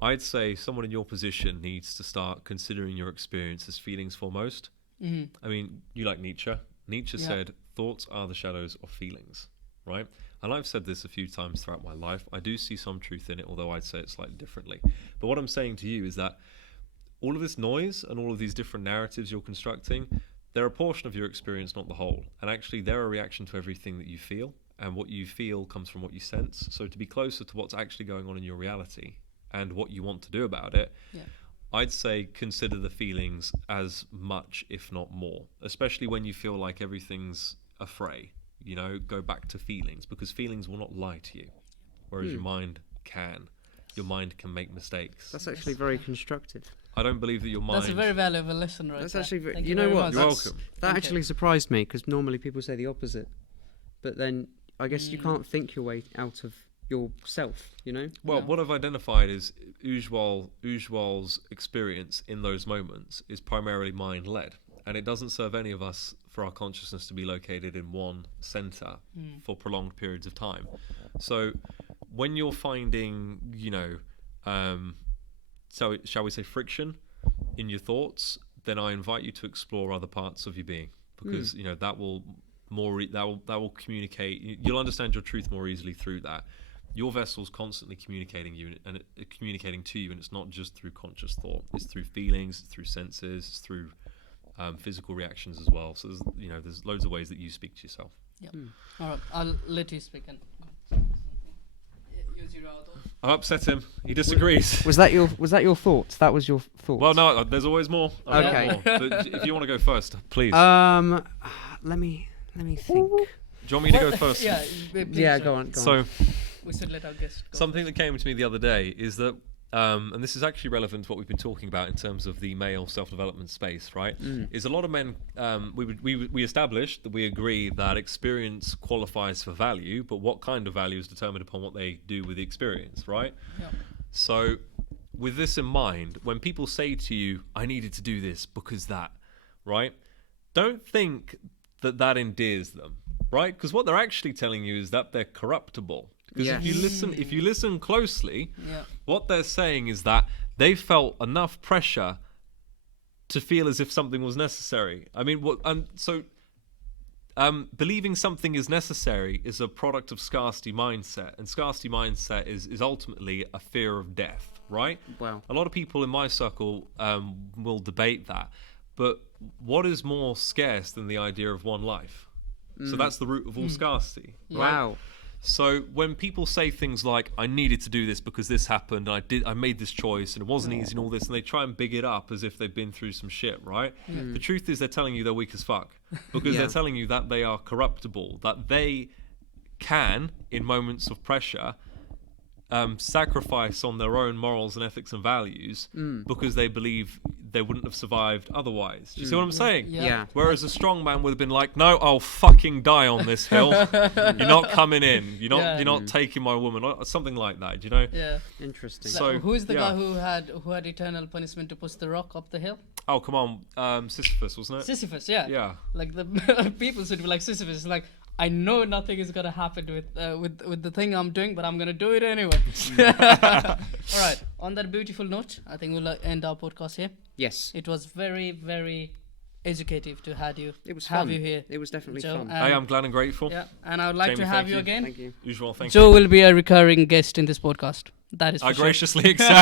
I'd say someone in your position needs to start considering your experience as feelings foremost. Mhm. I mean, you like Nietzsche. Nietzsche Yeah. said, "Thoughts are the shadows of feelings." Right? And I've said this a few times throughout my life. I do see some truth in it, although I'd say it slightly differently. But what I'm saying to you is that all of this noise and all of these different narratives you're constructing, they're a portion of your experience, not the whole. And actually, they're a reaction to everything that you feel. And what you feel comes from what you sense. So to be closer to what's actually going on in your reality and what you want to do about it, Yeah. I'd say consider the feelings as much, if not more, especially when you feel like everything's a fray. You know, go back to feelings, because feelings will not lie to you, whereas your mind can. Your mind can make mistakes. That's actually very constructive. I don't believe that your mind... That's a very valuable lesson, right? That's there. actually... Thank you know very what? much. You're welcome. That actually surprised me, because normally people say the opposite. But then I guess you can't think your way out of yourself, you know? Well, No. what I've identified is Ujwal's experience in those moments is primarily mind-led, and it doesn't serve any of us for our consciousness to be located in one center for prolonged periods of time. So when you're finding, you know, so shall we say friction in your thoughts, then I invite you to explore other parts of your being, because you know that will communicate. You'll understand your truth more easily through that. Your vessel's constantly communicating you and communicating to you, and it's not just through conscious thought. It's through feelings, it's through senses, it's through physical reactions as well. So there's loads of ways that you speak to yourself. Yeah. All right, I'll let you speak. And use your other. I upset him. He disagrees. Was that your thought? That was your thought? Well, no, there's always more. I've got Okay. more. But if you want to go first, please. Let me think. Do you want me to go first? Yeah, please, Yeah, sir. go on. So, We should let our guest go. something that came to me the other day is that, and this is actually relevant to what we've been talking about in terms of the male self-development space, right? Is a lot of men, we established that we agree that experience qualifies for value, but what kind of value is determined upon what they do with the experience, right? Yeah. So with this in mind, when people say to you, I needed to do this because that, right? Don't think that that endears them, right? Because what they're actually telling you is that they're corruptible. Because if you listen closely, what they're saying is that they felt enough pressure to feel as if something was necessary. I mean, believing something is necessary is a product of scarcity mindset, and scarcity mindset is ultimately a fear of death, right? Wow. A lot of people in my circle will debate that, but what is more scarce than the idea of one life? So that's the root of all scarcity. Right? Wow. So when people say things like, I needed to do this because this happened, and I made this choice, and it wasn't easy and all this, and they try and big it up as if they've been through some shit, right? The truth is they're telling you they're weak as fuck, because they're telling you that they are corruptible, that they can, in moments of pressure, sacrifice on their own morals and ethics and values because they believe they wouldn't have survived otherwise. Do you see what I'm saying? Yeah. Whereas a strong man would have been like, no, I'll fucking die on this hill. You're not coming in. You're not taking my woman. Or something like that, do you know? Yeah. Interesting. So, Who is the yeah. guy who had eternal punishment to push the rock up the hill? Oh, come on. Sisyphus, wasn't it? Sisyphus, yeah. Yeah. Like the people should be like Sisyphus. Like, I know nothing is gonna happen with the thing I'm doing, but I'm gonna do it anyway. All right. On that beautiful note, I think we'll end our podcast here. Yes. It was very, very educative to have you. It was have fun. you here. It was definitely Joe, fun. Hey, I'm glad and grateful. Yeah, and I would like Jamie, to have thank you you. again. Thank you. Usual, thank Joe you. will be a recurring guest in this podcast. That is for I sure. graciously accept.